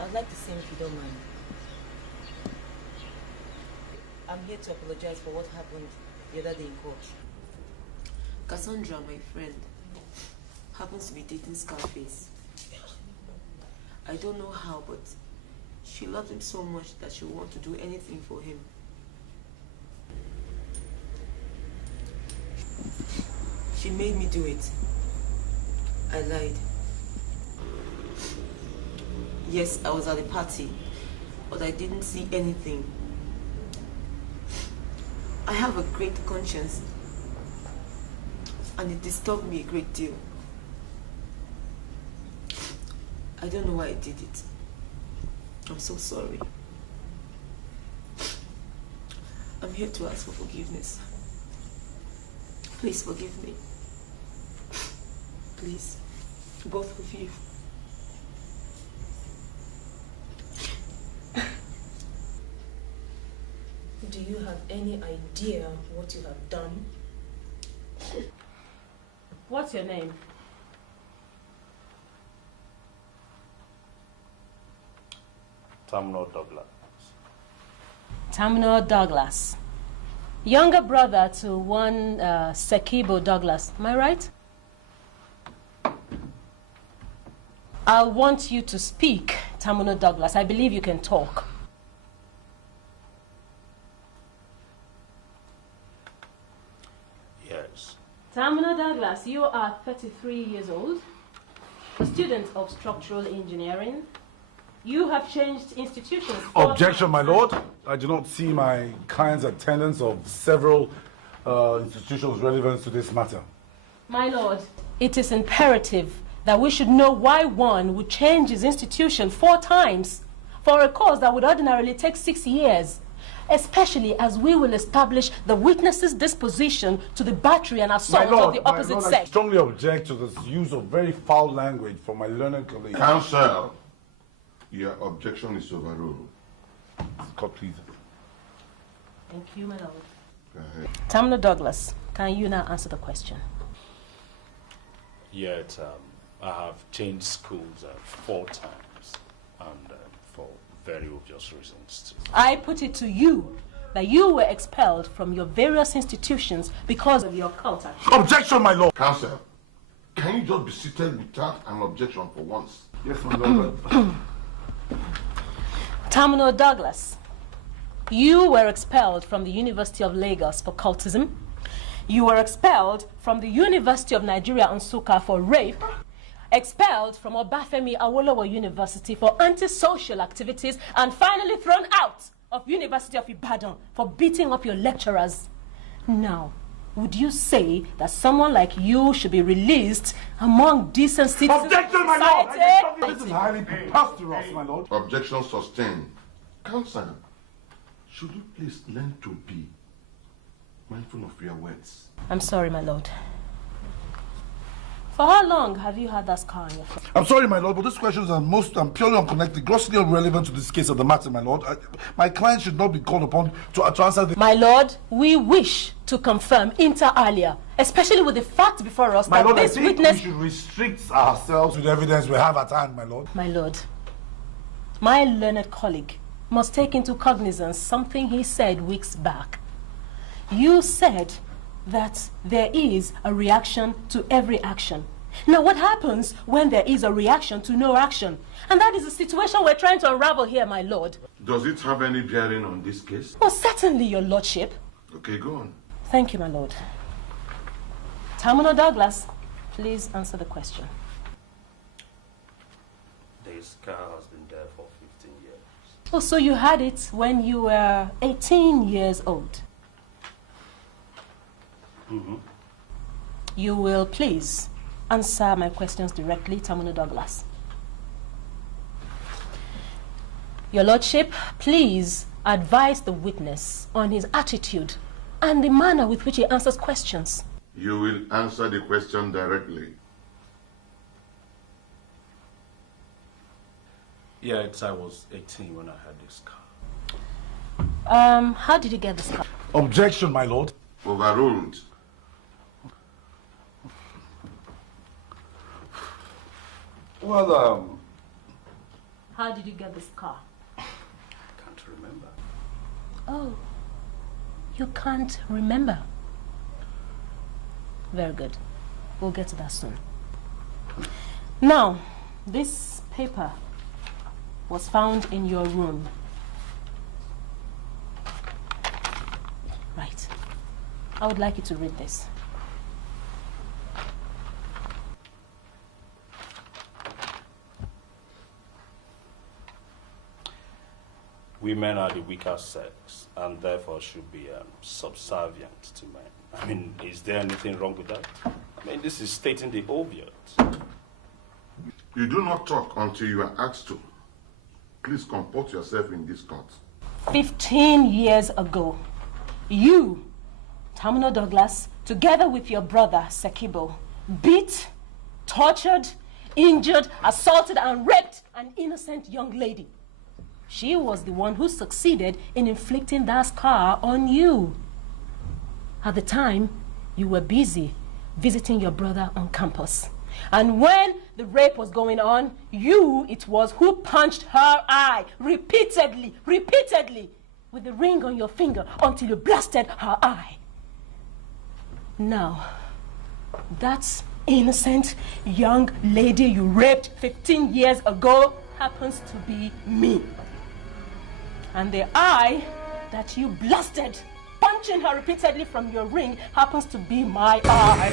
I'd like to see him if you don't mind. I'm here to apologize for what happened the other day in court. Cassandra, my friend, happens to be dating Scarface. I don't know how, but she loves him so much that she wants to do anything for him. She made me do it. I lied. Yes, I was at the party, but I didn't see anything. I have a great conscience, and it disturbed me a great deal. I don't know why I did it. I'm so sorry. I'm here to ask for forgiveness. Please forgive me. Please, both of you. Do you have any idea what you have done? What's your name? Tamno Douglas. Tamno Douglas. Younger brother to one Sekibo Douglas. Am I right? I want you to speak, Tamno Douglas. I believe you can talk. Yes. Tamno Douglas, you are 33 years old, a student of structural engineering. You have changed institutions. Objection, my lord. I do not see my client's attendance of several institutions relevant to this matter. My lord, it is imperative that we should know why one would change his institution 4 times for a course that would ordinarily take 6 years, especially as we will establish the witness's disposition to the battery and assault of the opposite I sex. strongly object to this use of very foul language from my learned colleague. Counsel, your objection is overruled. Court, please. Thank you, my lord. Go ahead. Tamna Douglas, can you now answer the question? Yet, I have changed schools 4 times, and for very obvious reasons. I put it to you that you were expelled from your various institutions because of your cult action. Objection, my lord! Counsel, can you just be seated without an objection for once? Yes, my lord. Tamno Douglas, you were expelled from the University of Lagos for cultism. You were expelled from the University of Nigeria Nsukka for rape. Expelled from Obafemi Awolowo University for antisocial activities, and finally thrown out of University of Ibadan for beating up your lecturers. Now, would you say that someone like you should be released among decent citizens Objection, my lord! This is highly preposterous, my lord. Objection sustained. Counsel, should you please learn to be mindful of your words? I'm sorry, my lord. For how long have you had that scar on your face? I'm sorry, my lord, but these questions are purely unconnected, grossly irrelevant to this case of the matter, my lord. My client should not be called upon to answer the... My lord, we wish to confirm inter alia, especially with the fact before us My that lord, this I think witness... we should restrict ourselves to the evidence we have at hand, my lord. My lord, my learned colleague must take into cognizance something he said weeks back. You said that there is a reaction to every action. Now, what happens when there is a reaction to no action? And that is the situation we're trying to unravel here, my lord. Does it have any bearing on this case? Oh, certainly, your lordship. Okay, go on. Thank you, my lord. Tamno Douglas, please answer the question. This car has been there for 15 years. Oh, so you had it when you were 18 years old. Mm-hmm. You will please answer my questions directly, Tamno Douglas. Your lordship, please advise the witness on his attitude and the manner with which he answers questions. You will answer the question directly. Yeah, I was 18 when I had this car. How did you get this car? Objection, my lord. Overruled. Well, How did you get this car? I can't remember. Oh, you can't remember. Very good. We'll get to that soon. Now, this paper was found in your room. Right. I would like you to read this. Women are the weaker sex and therefore should be subservient to men. I mean, is there anything wrong with that? I mean, this is stating the obvious. You do not talk until you are asked to. Please comport yourself in this court. 15 years ago, you, Tamno Douglas, together with your brother, Sekibo, beat, tortured, injured, assaulted, and raped an innocent young lady. She was the one who succeeded in inflicting that scar on you. At the time, you were busy visiting your brother on campus. And when the rape was going on, it was who punched her eye repeatedly, with the ring on your finger until you blasted her eye. Now, that innocent young lady you raped 15 years ago happens to be me. And the eye that you blasted, punching her repeatedly from your ring, happens to be my eye.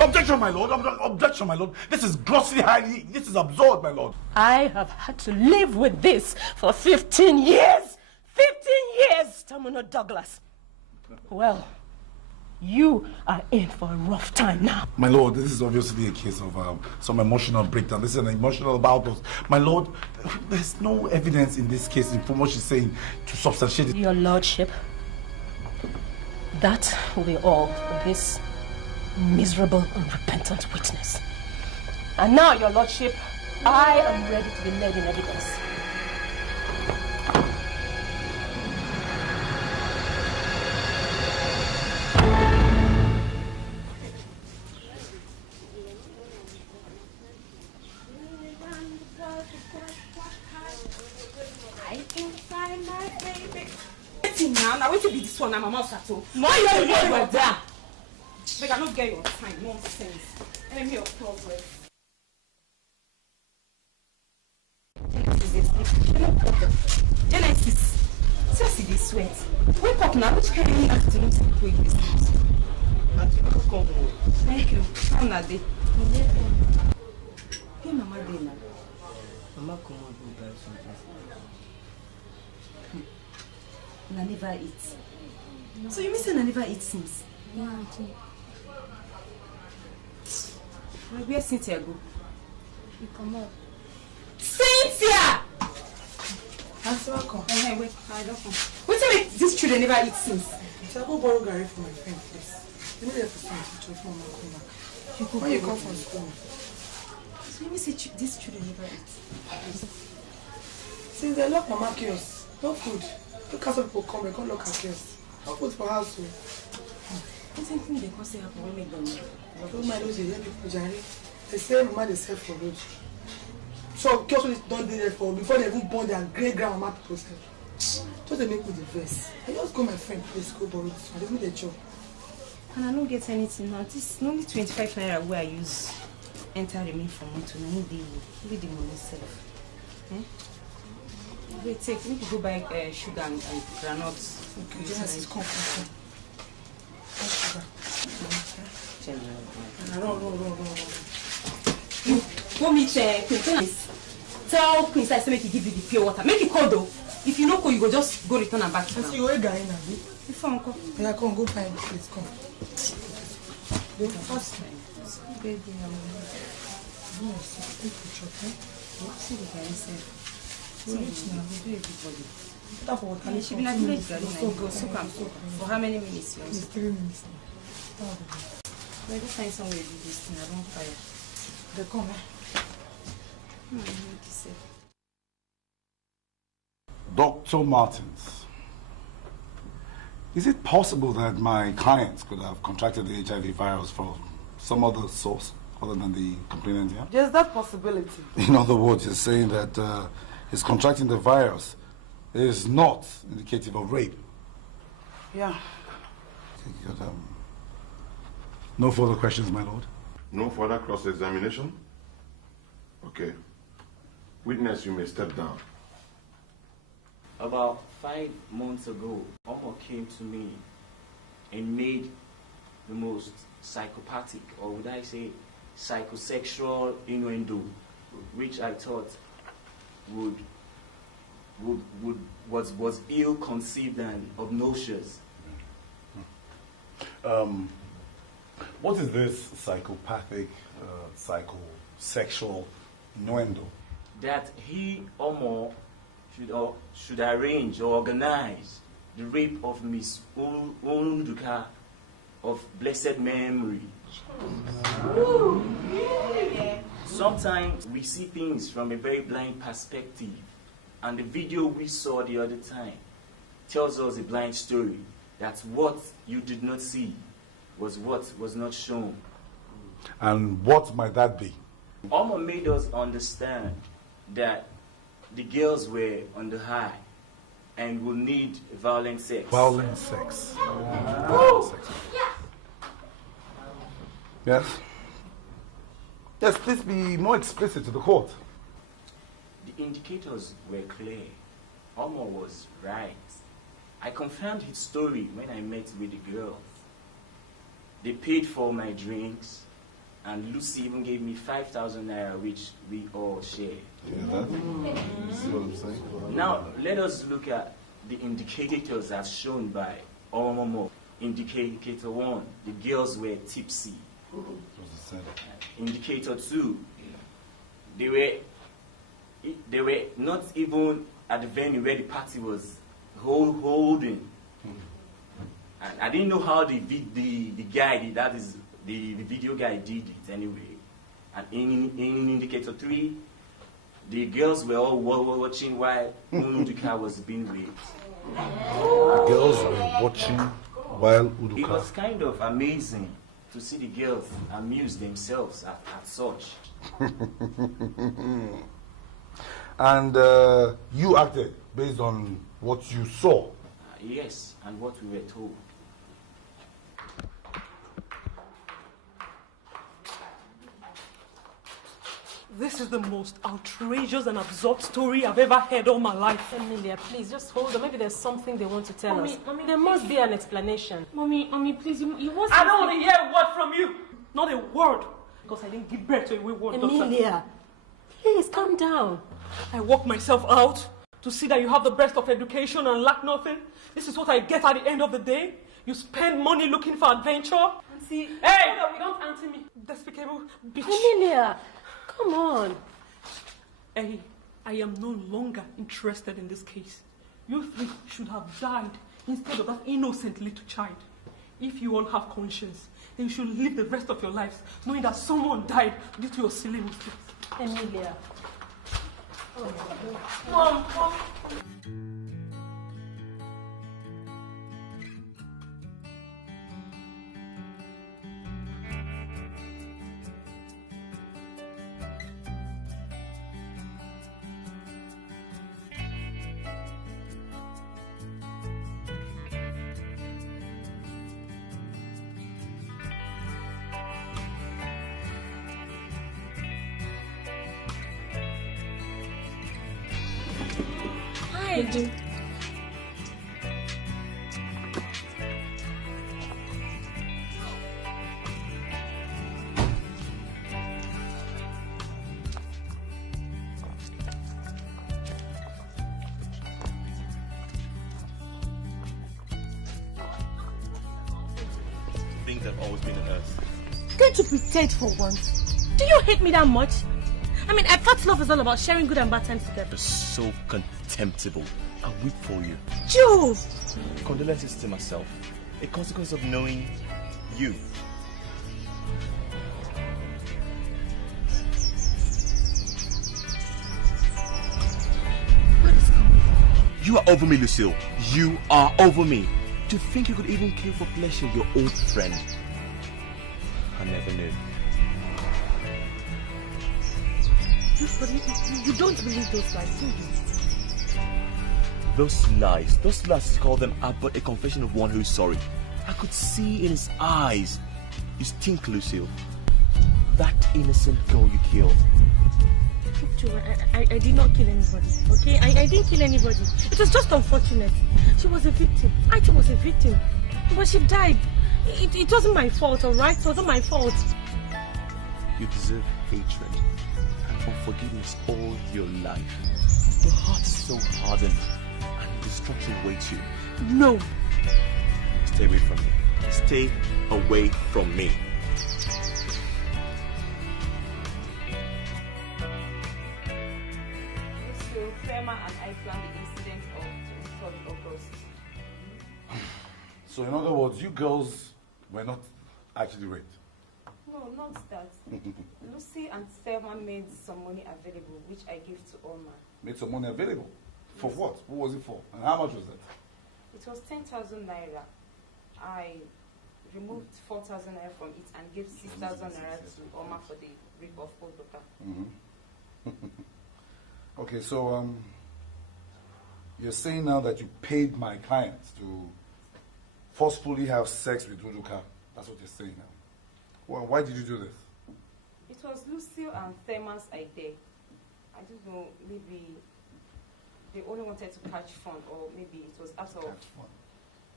Objection, my lord. Objection, my lord. This is this is absurd, my lord. I have had to live with this for 15 years. 15 Here's Tamuno Douglas. Well, you are in for a rough time now. My lord, this is obviously a case of some emotional breakdown. This is an emotional outburst. My lord, there's no evidence in this case from what she's saying to substantiate it. Your lordship, that will be all for this miserable, unrepentant witness. And now, your lordship, I am ready to be led in evidence. Now wait to be this one. I'm a mouse at all. Why you over there? Make I not get your time. Nonsense. Enemy of progress. Genesis. Just see this sweat. Wake up now. Which kind of afternoon wake this sleeps? Thank you. How na day? Hey, Mama day now. Mama come on, go buy something. I never eat. So you mean say I never eat since? Yeah, Where Cynthia go? you come up. Cynthia! Auntie, welcome. Hey, wait, I don't come. What do you make these children never eat since? So I go borrow Gary for my friend, please. You know, for some to talk from my come back. When you come from school. So you mean say these children never eat? Since they lock Mama kiosk, no food. Look at some people come, they can't lock her kiosk. No food for house. What's anything they can say happen when make them? I told my lady, they people, Jerry. They say Mama they sell for road. So kiosk don't do that for before they even born their great grandmama people sell. Just they make me the verse. I just go my friend, please go borrow this one. They give me the job. And I don't get anything now. This is only 25 naira where I use enter remain for month to need the money self. Wait, take. We need to go buy sugar and granuts. Okay, Genesis, come. Sugar. Run. Go meet Queen. Tell Queen I say make you give you the pure water. Make it cold though. If you no cold, you go just go return and back. I see you a guy now. Before uncle. Yeah, come go find please come. Go fast. Baby, See the guy inside. So rich now, we do everybody. That for water. She be na village garden now. Go soak am. For how many minutes? It's 3 minutes now. Let me find somewhere to do this thing. I don't fire. They come, Dr. Martins, is it possible that my clients could have contracted the HIV virus from some other source other than the complainant here? There's that possibility. In other words, you're saying that his contracting the virus is not indicative of rape. Yeah. No further questions, my lord? No further cross-examination? Okay. Witness, you may step down. About 5 months ago, Omo came to me and made the most psychopathic, or would I say psychosexual innuendo, which I thought was ill-conceived and obnoxious. What is this psychopathic, psychosexual innuendo? That he, Omo, should arrange or organize the rape of Miss Uduka of blessed memory. Sometimes we see things from a very blind perspective, and the video we saw the other time tells us a blind story, that what you did not see was what was not shown. And what might that be? Omo made us understand that the girls were on the high and will need violent sex. Violent sex. Yes? Yes, please be more explicit to the court. The indicators were clear. Omo was right. I confirmed his story when I met with the girls. They paid for my drinks, and Lucy even gave me 5,000 naira, which we all shared. You hear that? You see what I'm saying? Now, let us look at the indicators as shown by Omomo. Indicator 1, the girls were tipsy. Indicator 2, they were not even at the venue where the party was holding. And I didn't know how the guy did, that is the video guy did it anyway. And in indicator 3, the girls were all watching while Uduka was being raped. The girls were watching while Uduka. It was kind of amazing to see the girls amuse themselves at such. And you acted based on what you saw? Yes, and what we were told. This is the most outrageous and absurd story I've ever heard all my life. Emilia, please, just hold on. Maybe there's something they want to tell us. Mommy, there must be an explanation. Mommy, please, you must... I don't want to hear a word from you. Not a word. Because I didn't give birth to a wayward daughter. Emilia, please, calm down. I worked myself out to see that you have the best of education and lack nothing. This is what I get at the end of the day. You spend money looking for adventure. See, hey! You don't answer me. Despicable bitch. Emilia, come on. Hey, I am no longer interested in this case. You three should have died instead of that innocent little child. If you all have conscience, then you should live the rest of your lives knowing that someone died due to your silly mistakes. Emilia. Mom. Hi. Things have always been on earth. Can't you pretend for once? Do you hate me that much? I mean, I thought love is all about sharing good and bad times together. You're so contemptible. I weep for you. Joe! Condolences to myself. A consequence of knowing you. You are over me, Lucille. You are over me. To think you could even kill for pleasure your old friend. I never knew. But you don't believe those lies, do you? Those lies, call them, are but a confession of one who's sorry. I could see in his eyes. You stink, Lucille. That innocent girl you killed. Joe, I did not kill anybody, okay? I didn't kill anybody. It was just unfortunate. She was a victim. I too was a victim. But she died. It wasn't my fault, alright? It wasn't my fault. You deserve hatred and unforgiveness all your life. Your heart is so hardened and destruction awaits you. No. Stay away from me. Stay away from me. So, Firma and I planned the incident of 23rd August. So in other words, you girls were not actually raped? No, not that. Lucy and Thelma made some money available, which I gave to Oma. Made some money available? For what? What was it for? And how much was that? It was 10,000 naira. I removed 4,000 naira from it and gave 6,000 naira to Oma for the rape of Uduka. Okay, so you're saying now that you paid my clients to forcefully have sex with Uduka. That's what you're saying now. Well, why did you do this? It was Lucille and Thelma's idea. I don't know, maybe they only wanted to catch fun, or maybe it was out of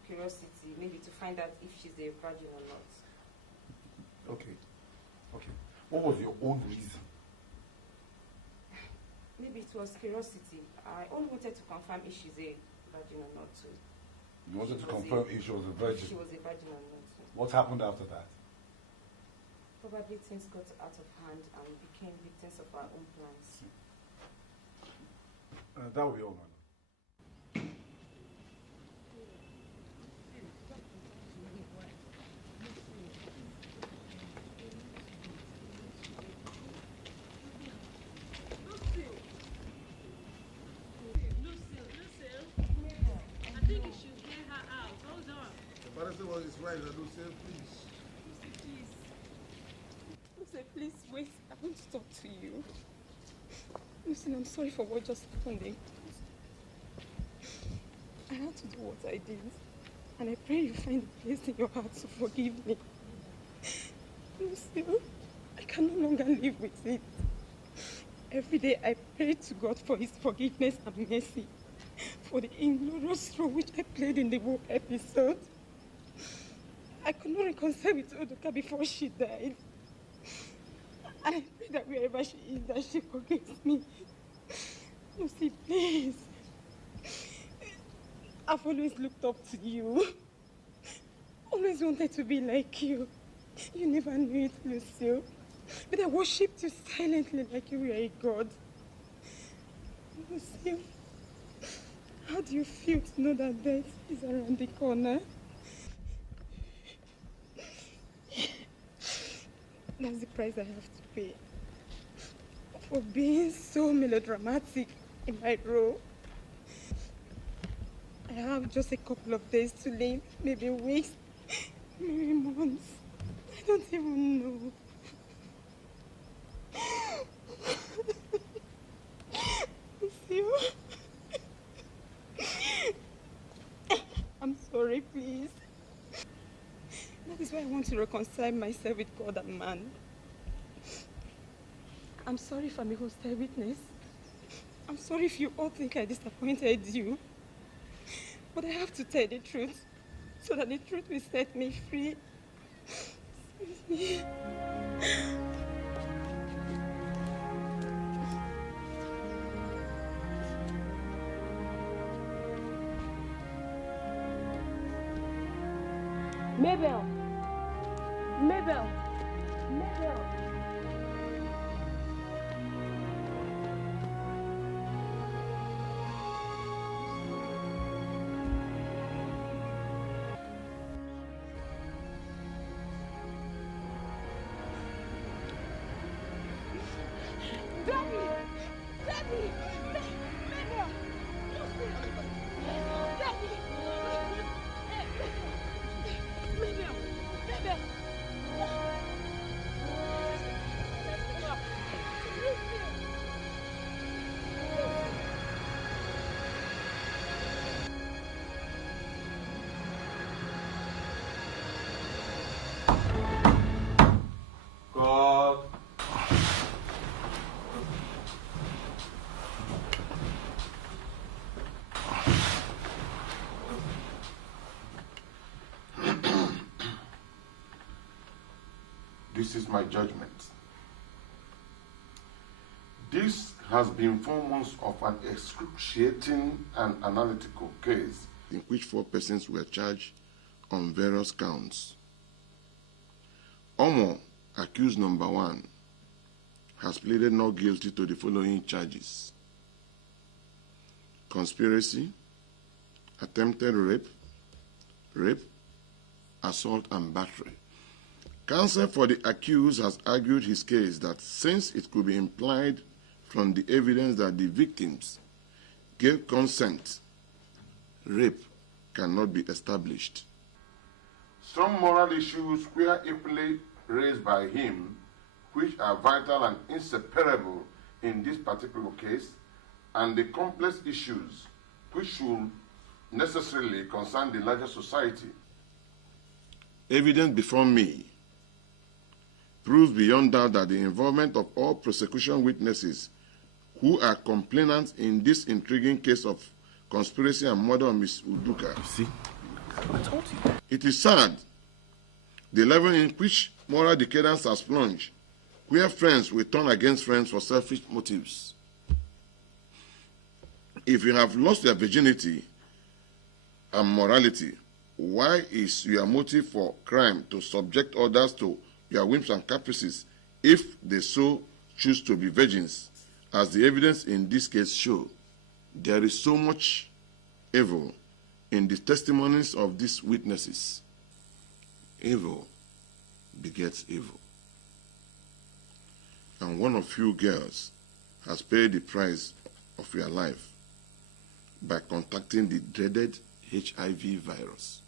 curiosity, maybe to find out if she's a virgin or not. Okay. What was your own reason? Maybe it was curiosity. I only wanted to confirm if she's a virgin or not. So you wanted to confirm if she was a virgin? She was a virgin or not. So. What happened after that? Probably things got out of hand and we became victims of our own plans. That will be all, madam. Is right, Lucy, please. Lucy, please wait. I want to talk to you. Lucy, I'm sorry for what just happened. I had to do what I did, and I pray you find a place in your heart to forgive me. Lucy, I can no longer live with it. Every day I pray to God for his forgiveness and mercy for the inglorious role which I played in the whole episode. I could not reconcile with Uduka before she died. And I pray that wherever she is, that she forgives me. Lucy, please. I've always looked up to you. Always wanted to be like you. You never knew it, Lucy. But I worshipped you silently like you were a god. Lucy, how do you feel to know that death is around the corner? That's the price I have to pay for being so melodramatic in my role. I have just a couple of days to live, maybe weeks, maybe months. I don't even know. I'm sorry, please. That is why I want to reconcile myself with God and man. I'm sorry if I'm a hostile witness. I'm sorry if you all think I disappointed you. But I have to tell the truth, so that the truth will set me free. Excuse me. Mabel! Mabel! Mabel! Daddy! Daddy! Mabel! Daddy! Mabel! Mabel! God. This is my judgment. This has been 4 months of an excruciating and analytical case in which 4 persons were charged on various counts. Omo, accused number 1, has pleaded not guilty to the following charges: conspiracy, attempted rape, assault, and battery. Counsel for the accused has argued his case that since it could be implied from the evidence that the victims gave consent, rape cannot be established. Some moral issues were equally raised by him, which are vital and inseparable in this particular case, and the complex issues which should necessarily concern the larger society. Evidence before me proves beyond doubt that the involvement of all prosecution witnesses who are complainants in this intriguing case of conspiracy and murder of Miss Uduka. See, I told you. It is sad, the level in which moral decadence has plunged, where friends will turn against friends for selfish motives. If you have lost your virginity, and morality, why is your motive for crime to subject others to your whims and caprices if they so choose to be virgins? As the evidence in this case show, there is so much evil in the testimonies of these witnesses. Evil begets evil. And one of you girls has paid the price of your life by contacting the dreaded HIV virus.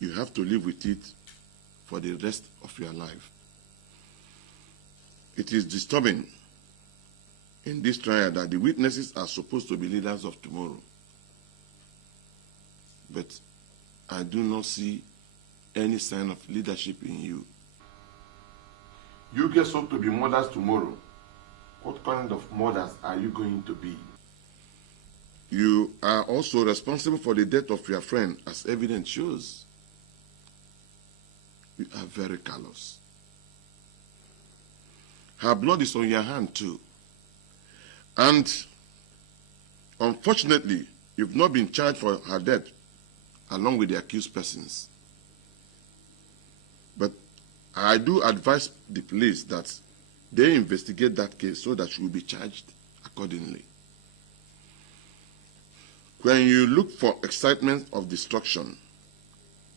You have to live with it for the rest of your life. It is disturbing in this trial that the witnesses are supposed to be leaders of tomorrow. But I do not see any sign of leadership in you. You get up to be mothers tomorrow. What kind of mothers are you going to be? You are also responsible for the death of your friend, as evidence shows. You are very callous. Her blood is on your hand too. And unfortunately, you've not been charged for her death along with the accused persons. But I do advise the police that they investigate that case so that she will be charged accordingly. When you look for excitement of destruction,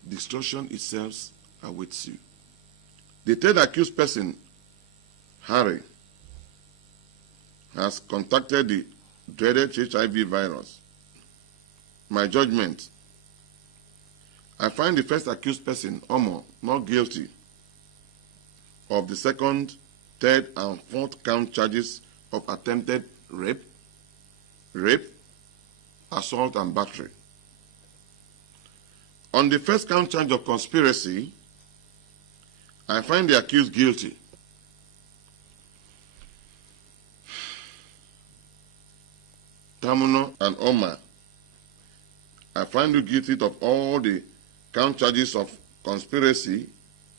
destruction itself awaits you. The third accused person, Harry, has contacted the dreaded HIV virus. My judgment, I find the first accused person, Omo, not guilty of the second, third, and fourth count charges of attempted rape, assault, and battery. On the first count charge of conspiracy, I find the accused guilty. Tamuno and Omar, I find you guilty of all the count charges of conspiracy,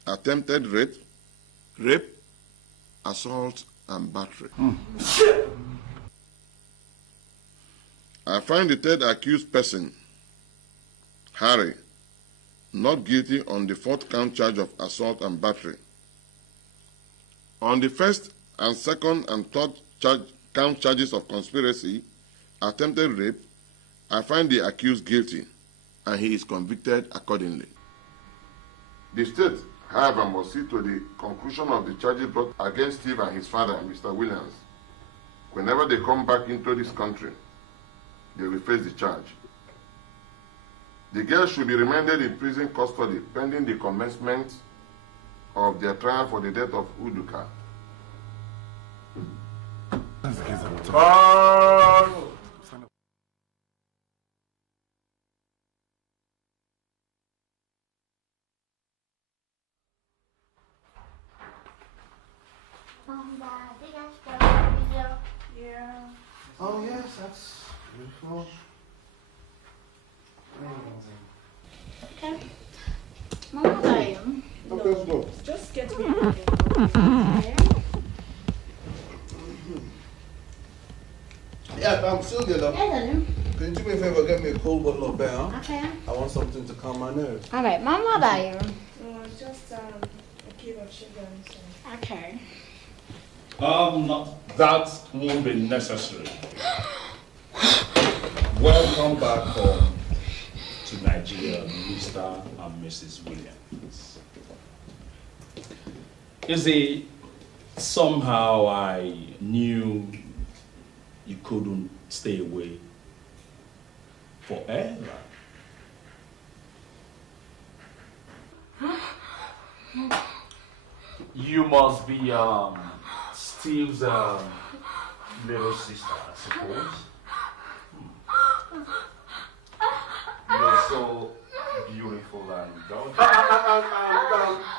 attempted rape, assault, and battery. I find the third accused person, Harry, not guilty on the fourth count charge of assault and battery. On the first and second and third count charges of conspiracy, attempted rape, I find the accused guilty, and he is convicted accordingly. The state, however, must see to the conclusion of the charges brought against Steve and his father, Mr. Williams. Whenever they come back into this country, they will face the charge. The girls should be remanded in prison custody pending the commencement of their trial for the death of Uduka. Yeah. Oh yes, that's beautiful. Okay. Mama, I am. Okay, let's go. Just get me. Yeah, I'm still good. Yeah, darling. Can you do me a favor, get me a cold bottle of beer? Okay. I want something to calm my nerves. Alright, Mama, I am. Just a cube of sugar and so. Okay. That won't be necessary. Welcome back home to Nigeria, Mr. and Mrs. Williams. You see, somehow I knew you couldn't stay away forever. You must be Steve's little sister, I suppose. You're so beautiful and gorgeous.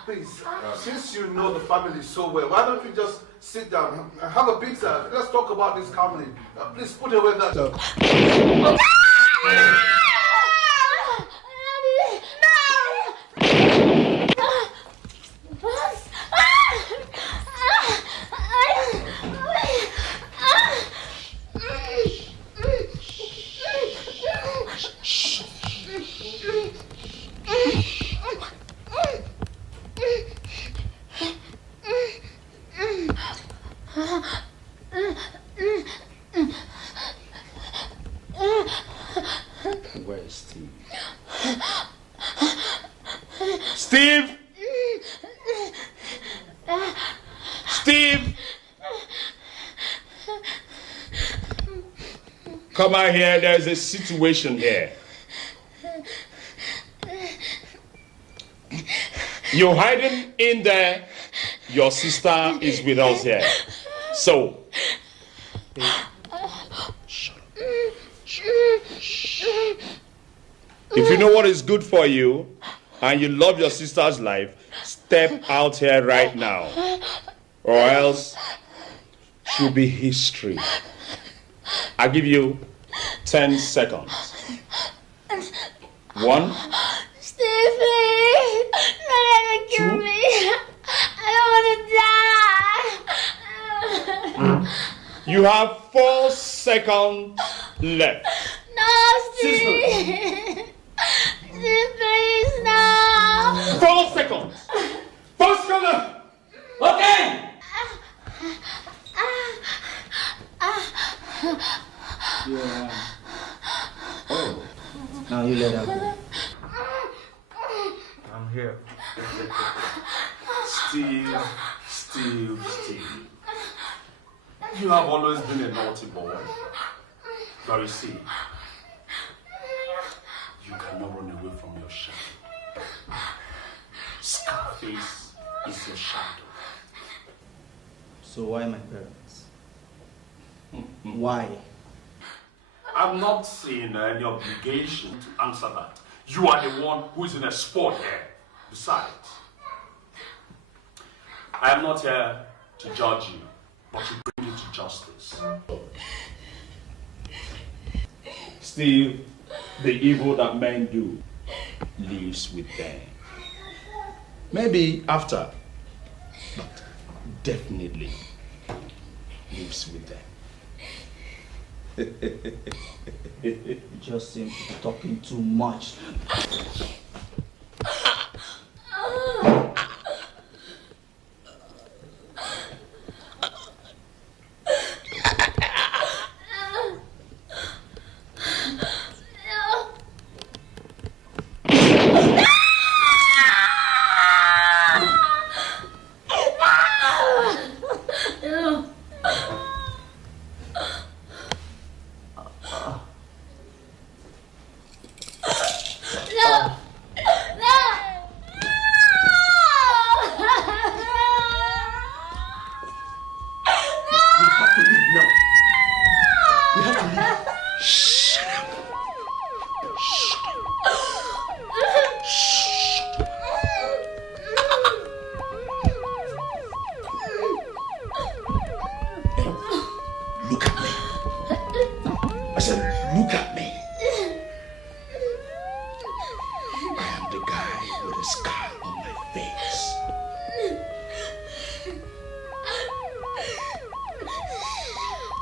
Please, since you know the family so well, why don't you just sit down, have a pizza, let's talk about this calmly. Please put away that. Come out here, there's a situation here. You're hiding in there. Your sister is with us here. So, shut up. If you know what is good for you and you love your sister's life, step out here right now. Or else she'll be history. I give you 10 seconds. 1. Steve, please. Don't ever kill me. I don't want to die. You have 4 seconds left. No, Steve. Steve, please, no. 4 seconds. 4 seconds left. Okay. Yeah. Oh. Now you let her go. I'm here. Steve. You have always been a naughty boy. But you see, you cannot run away from your shadow. Scarface is your shadow. So why my parents? Why? I'm not seeing any obligation to answer that. You are the one who is in a sport here. Besides, I am not here to judge you, but to bring you to justice. Steve, the evil that men do lives with them. Maybe after, but definitely lives with them. You just seem to be talking too much.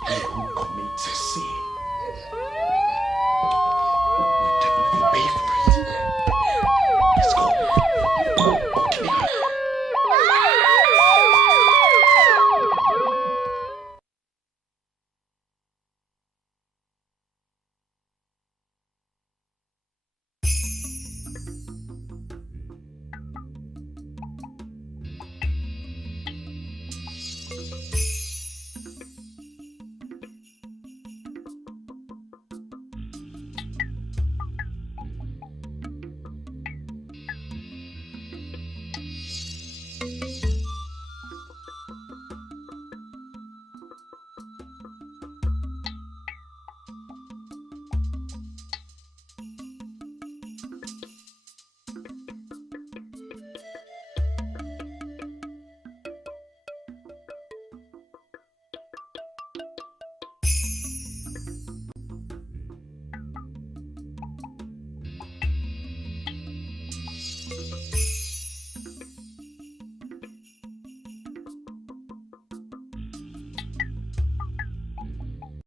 He who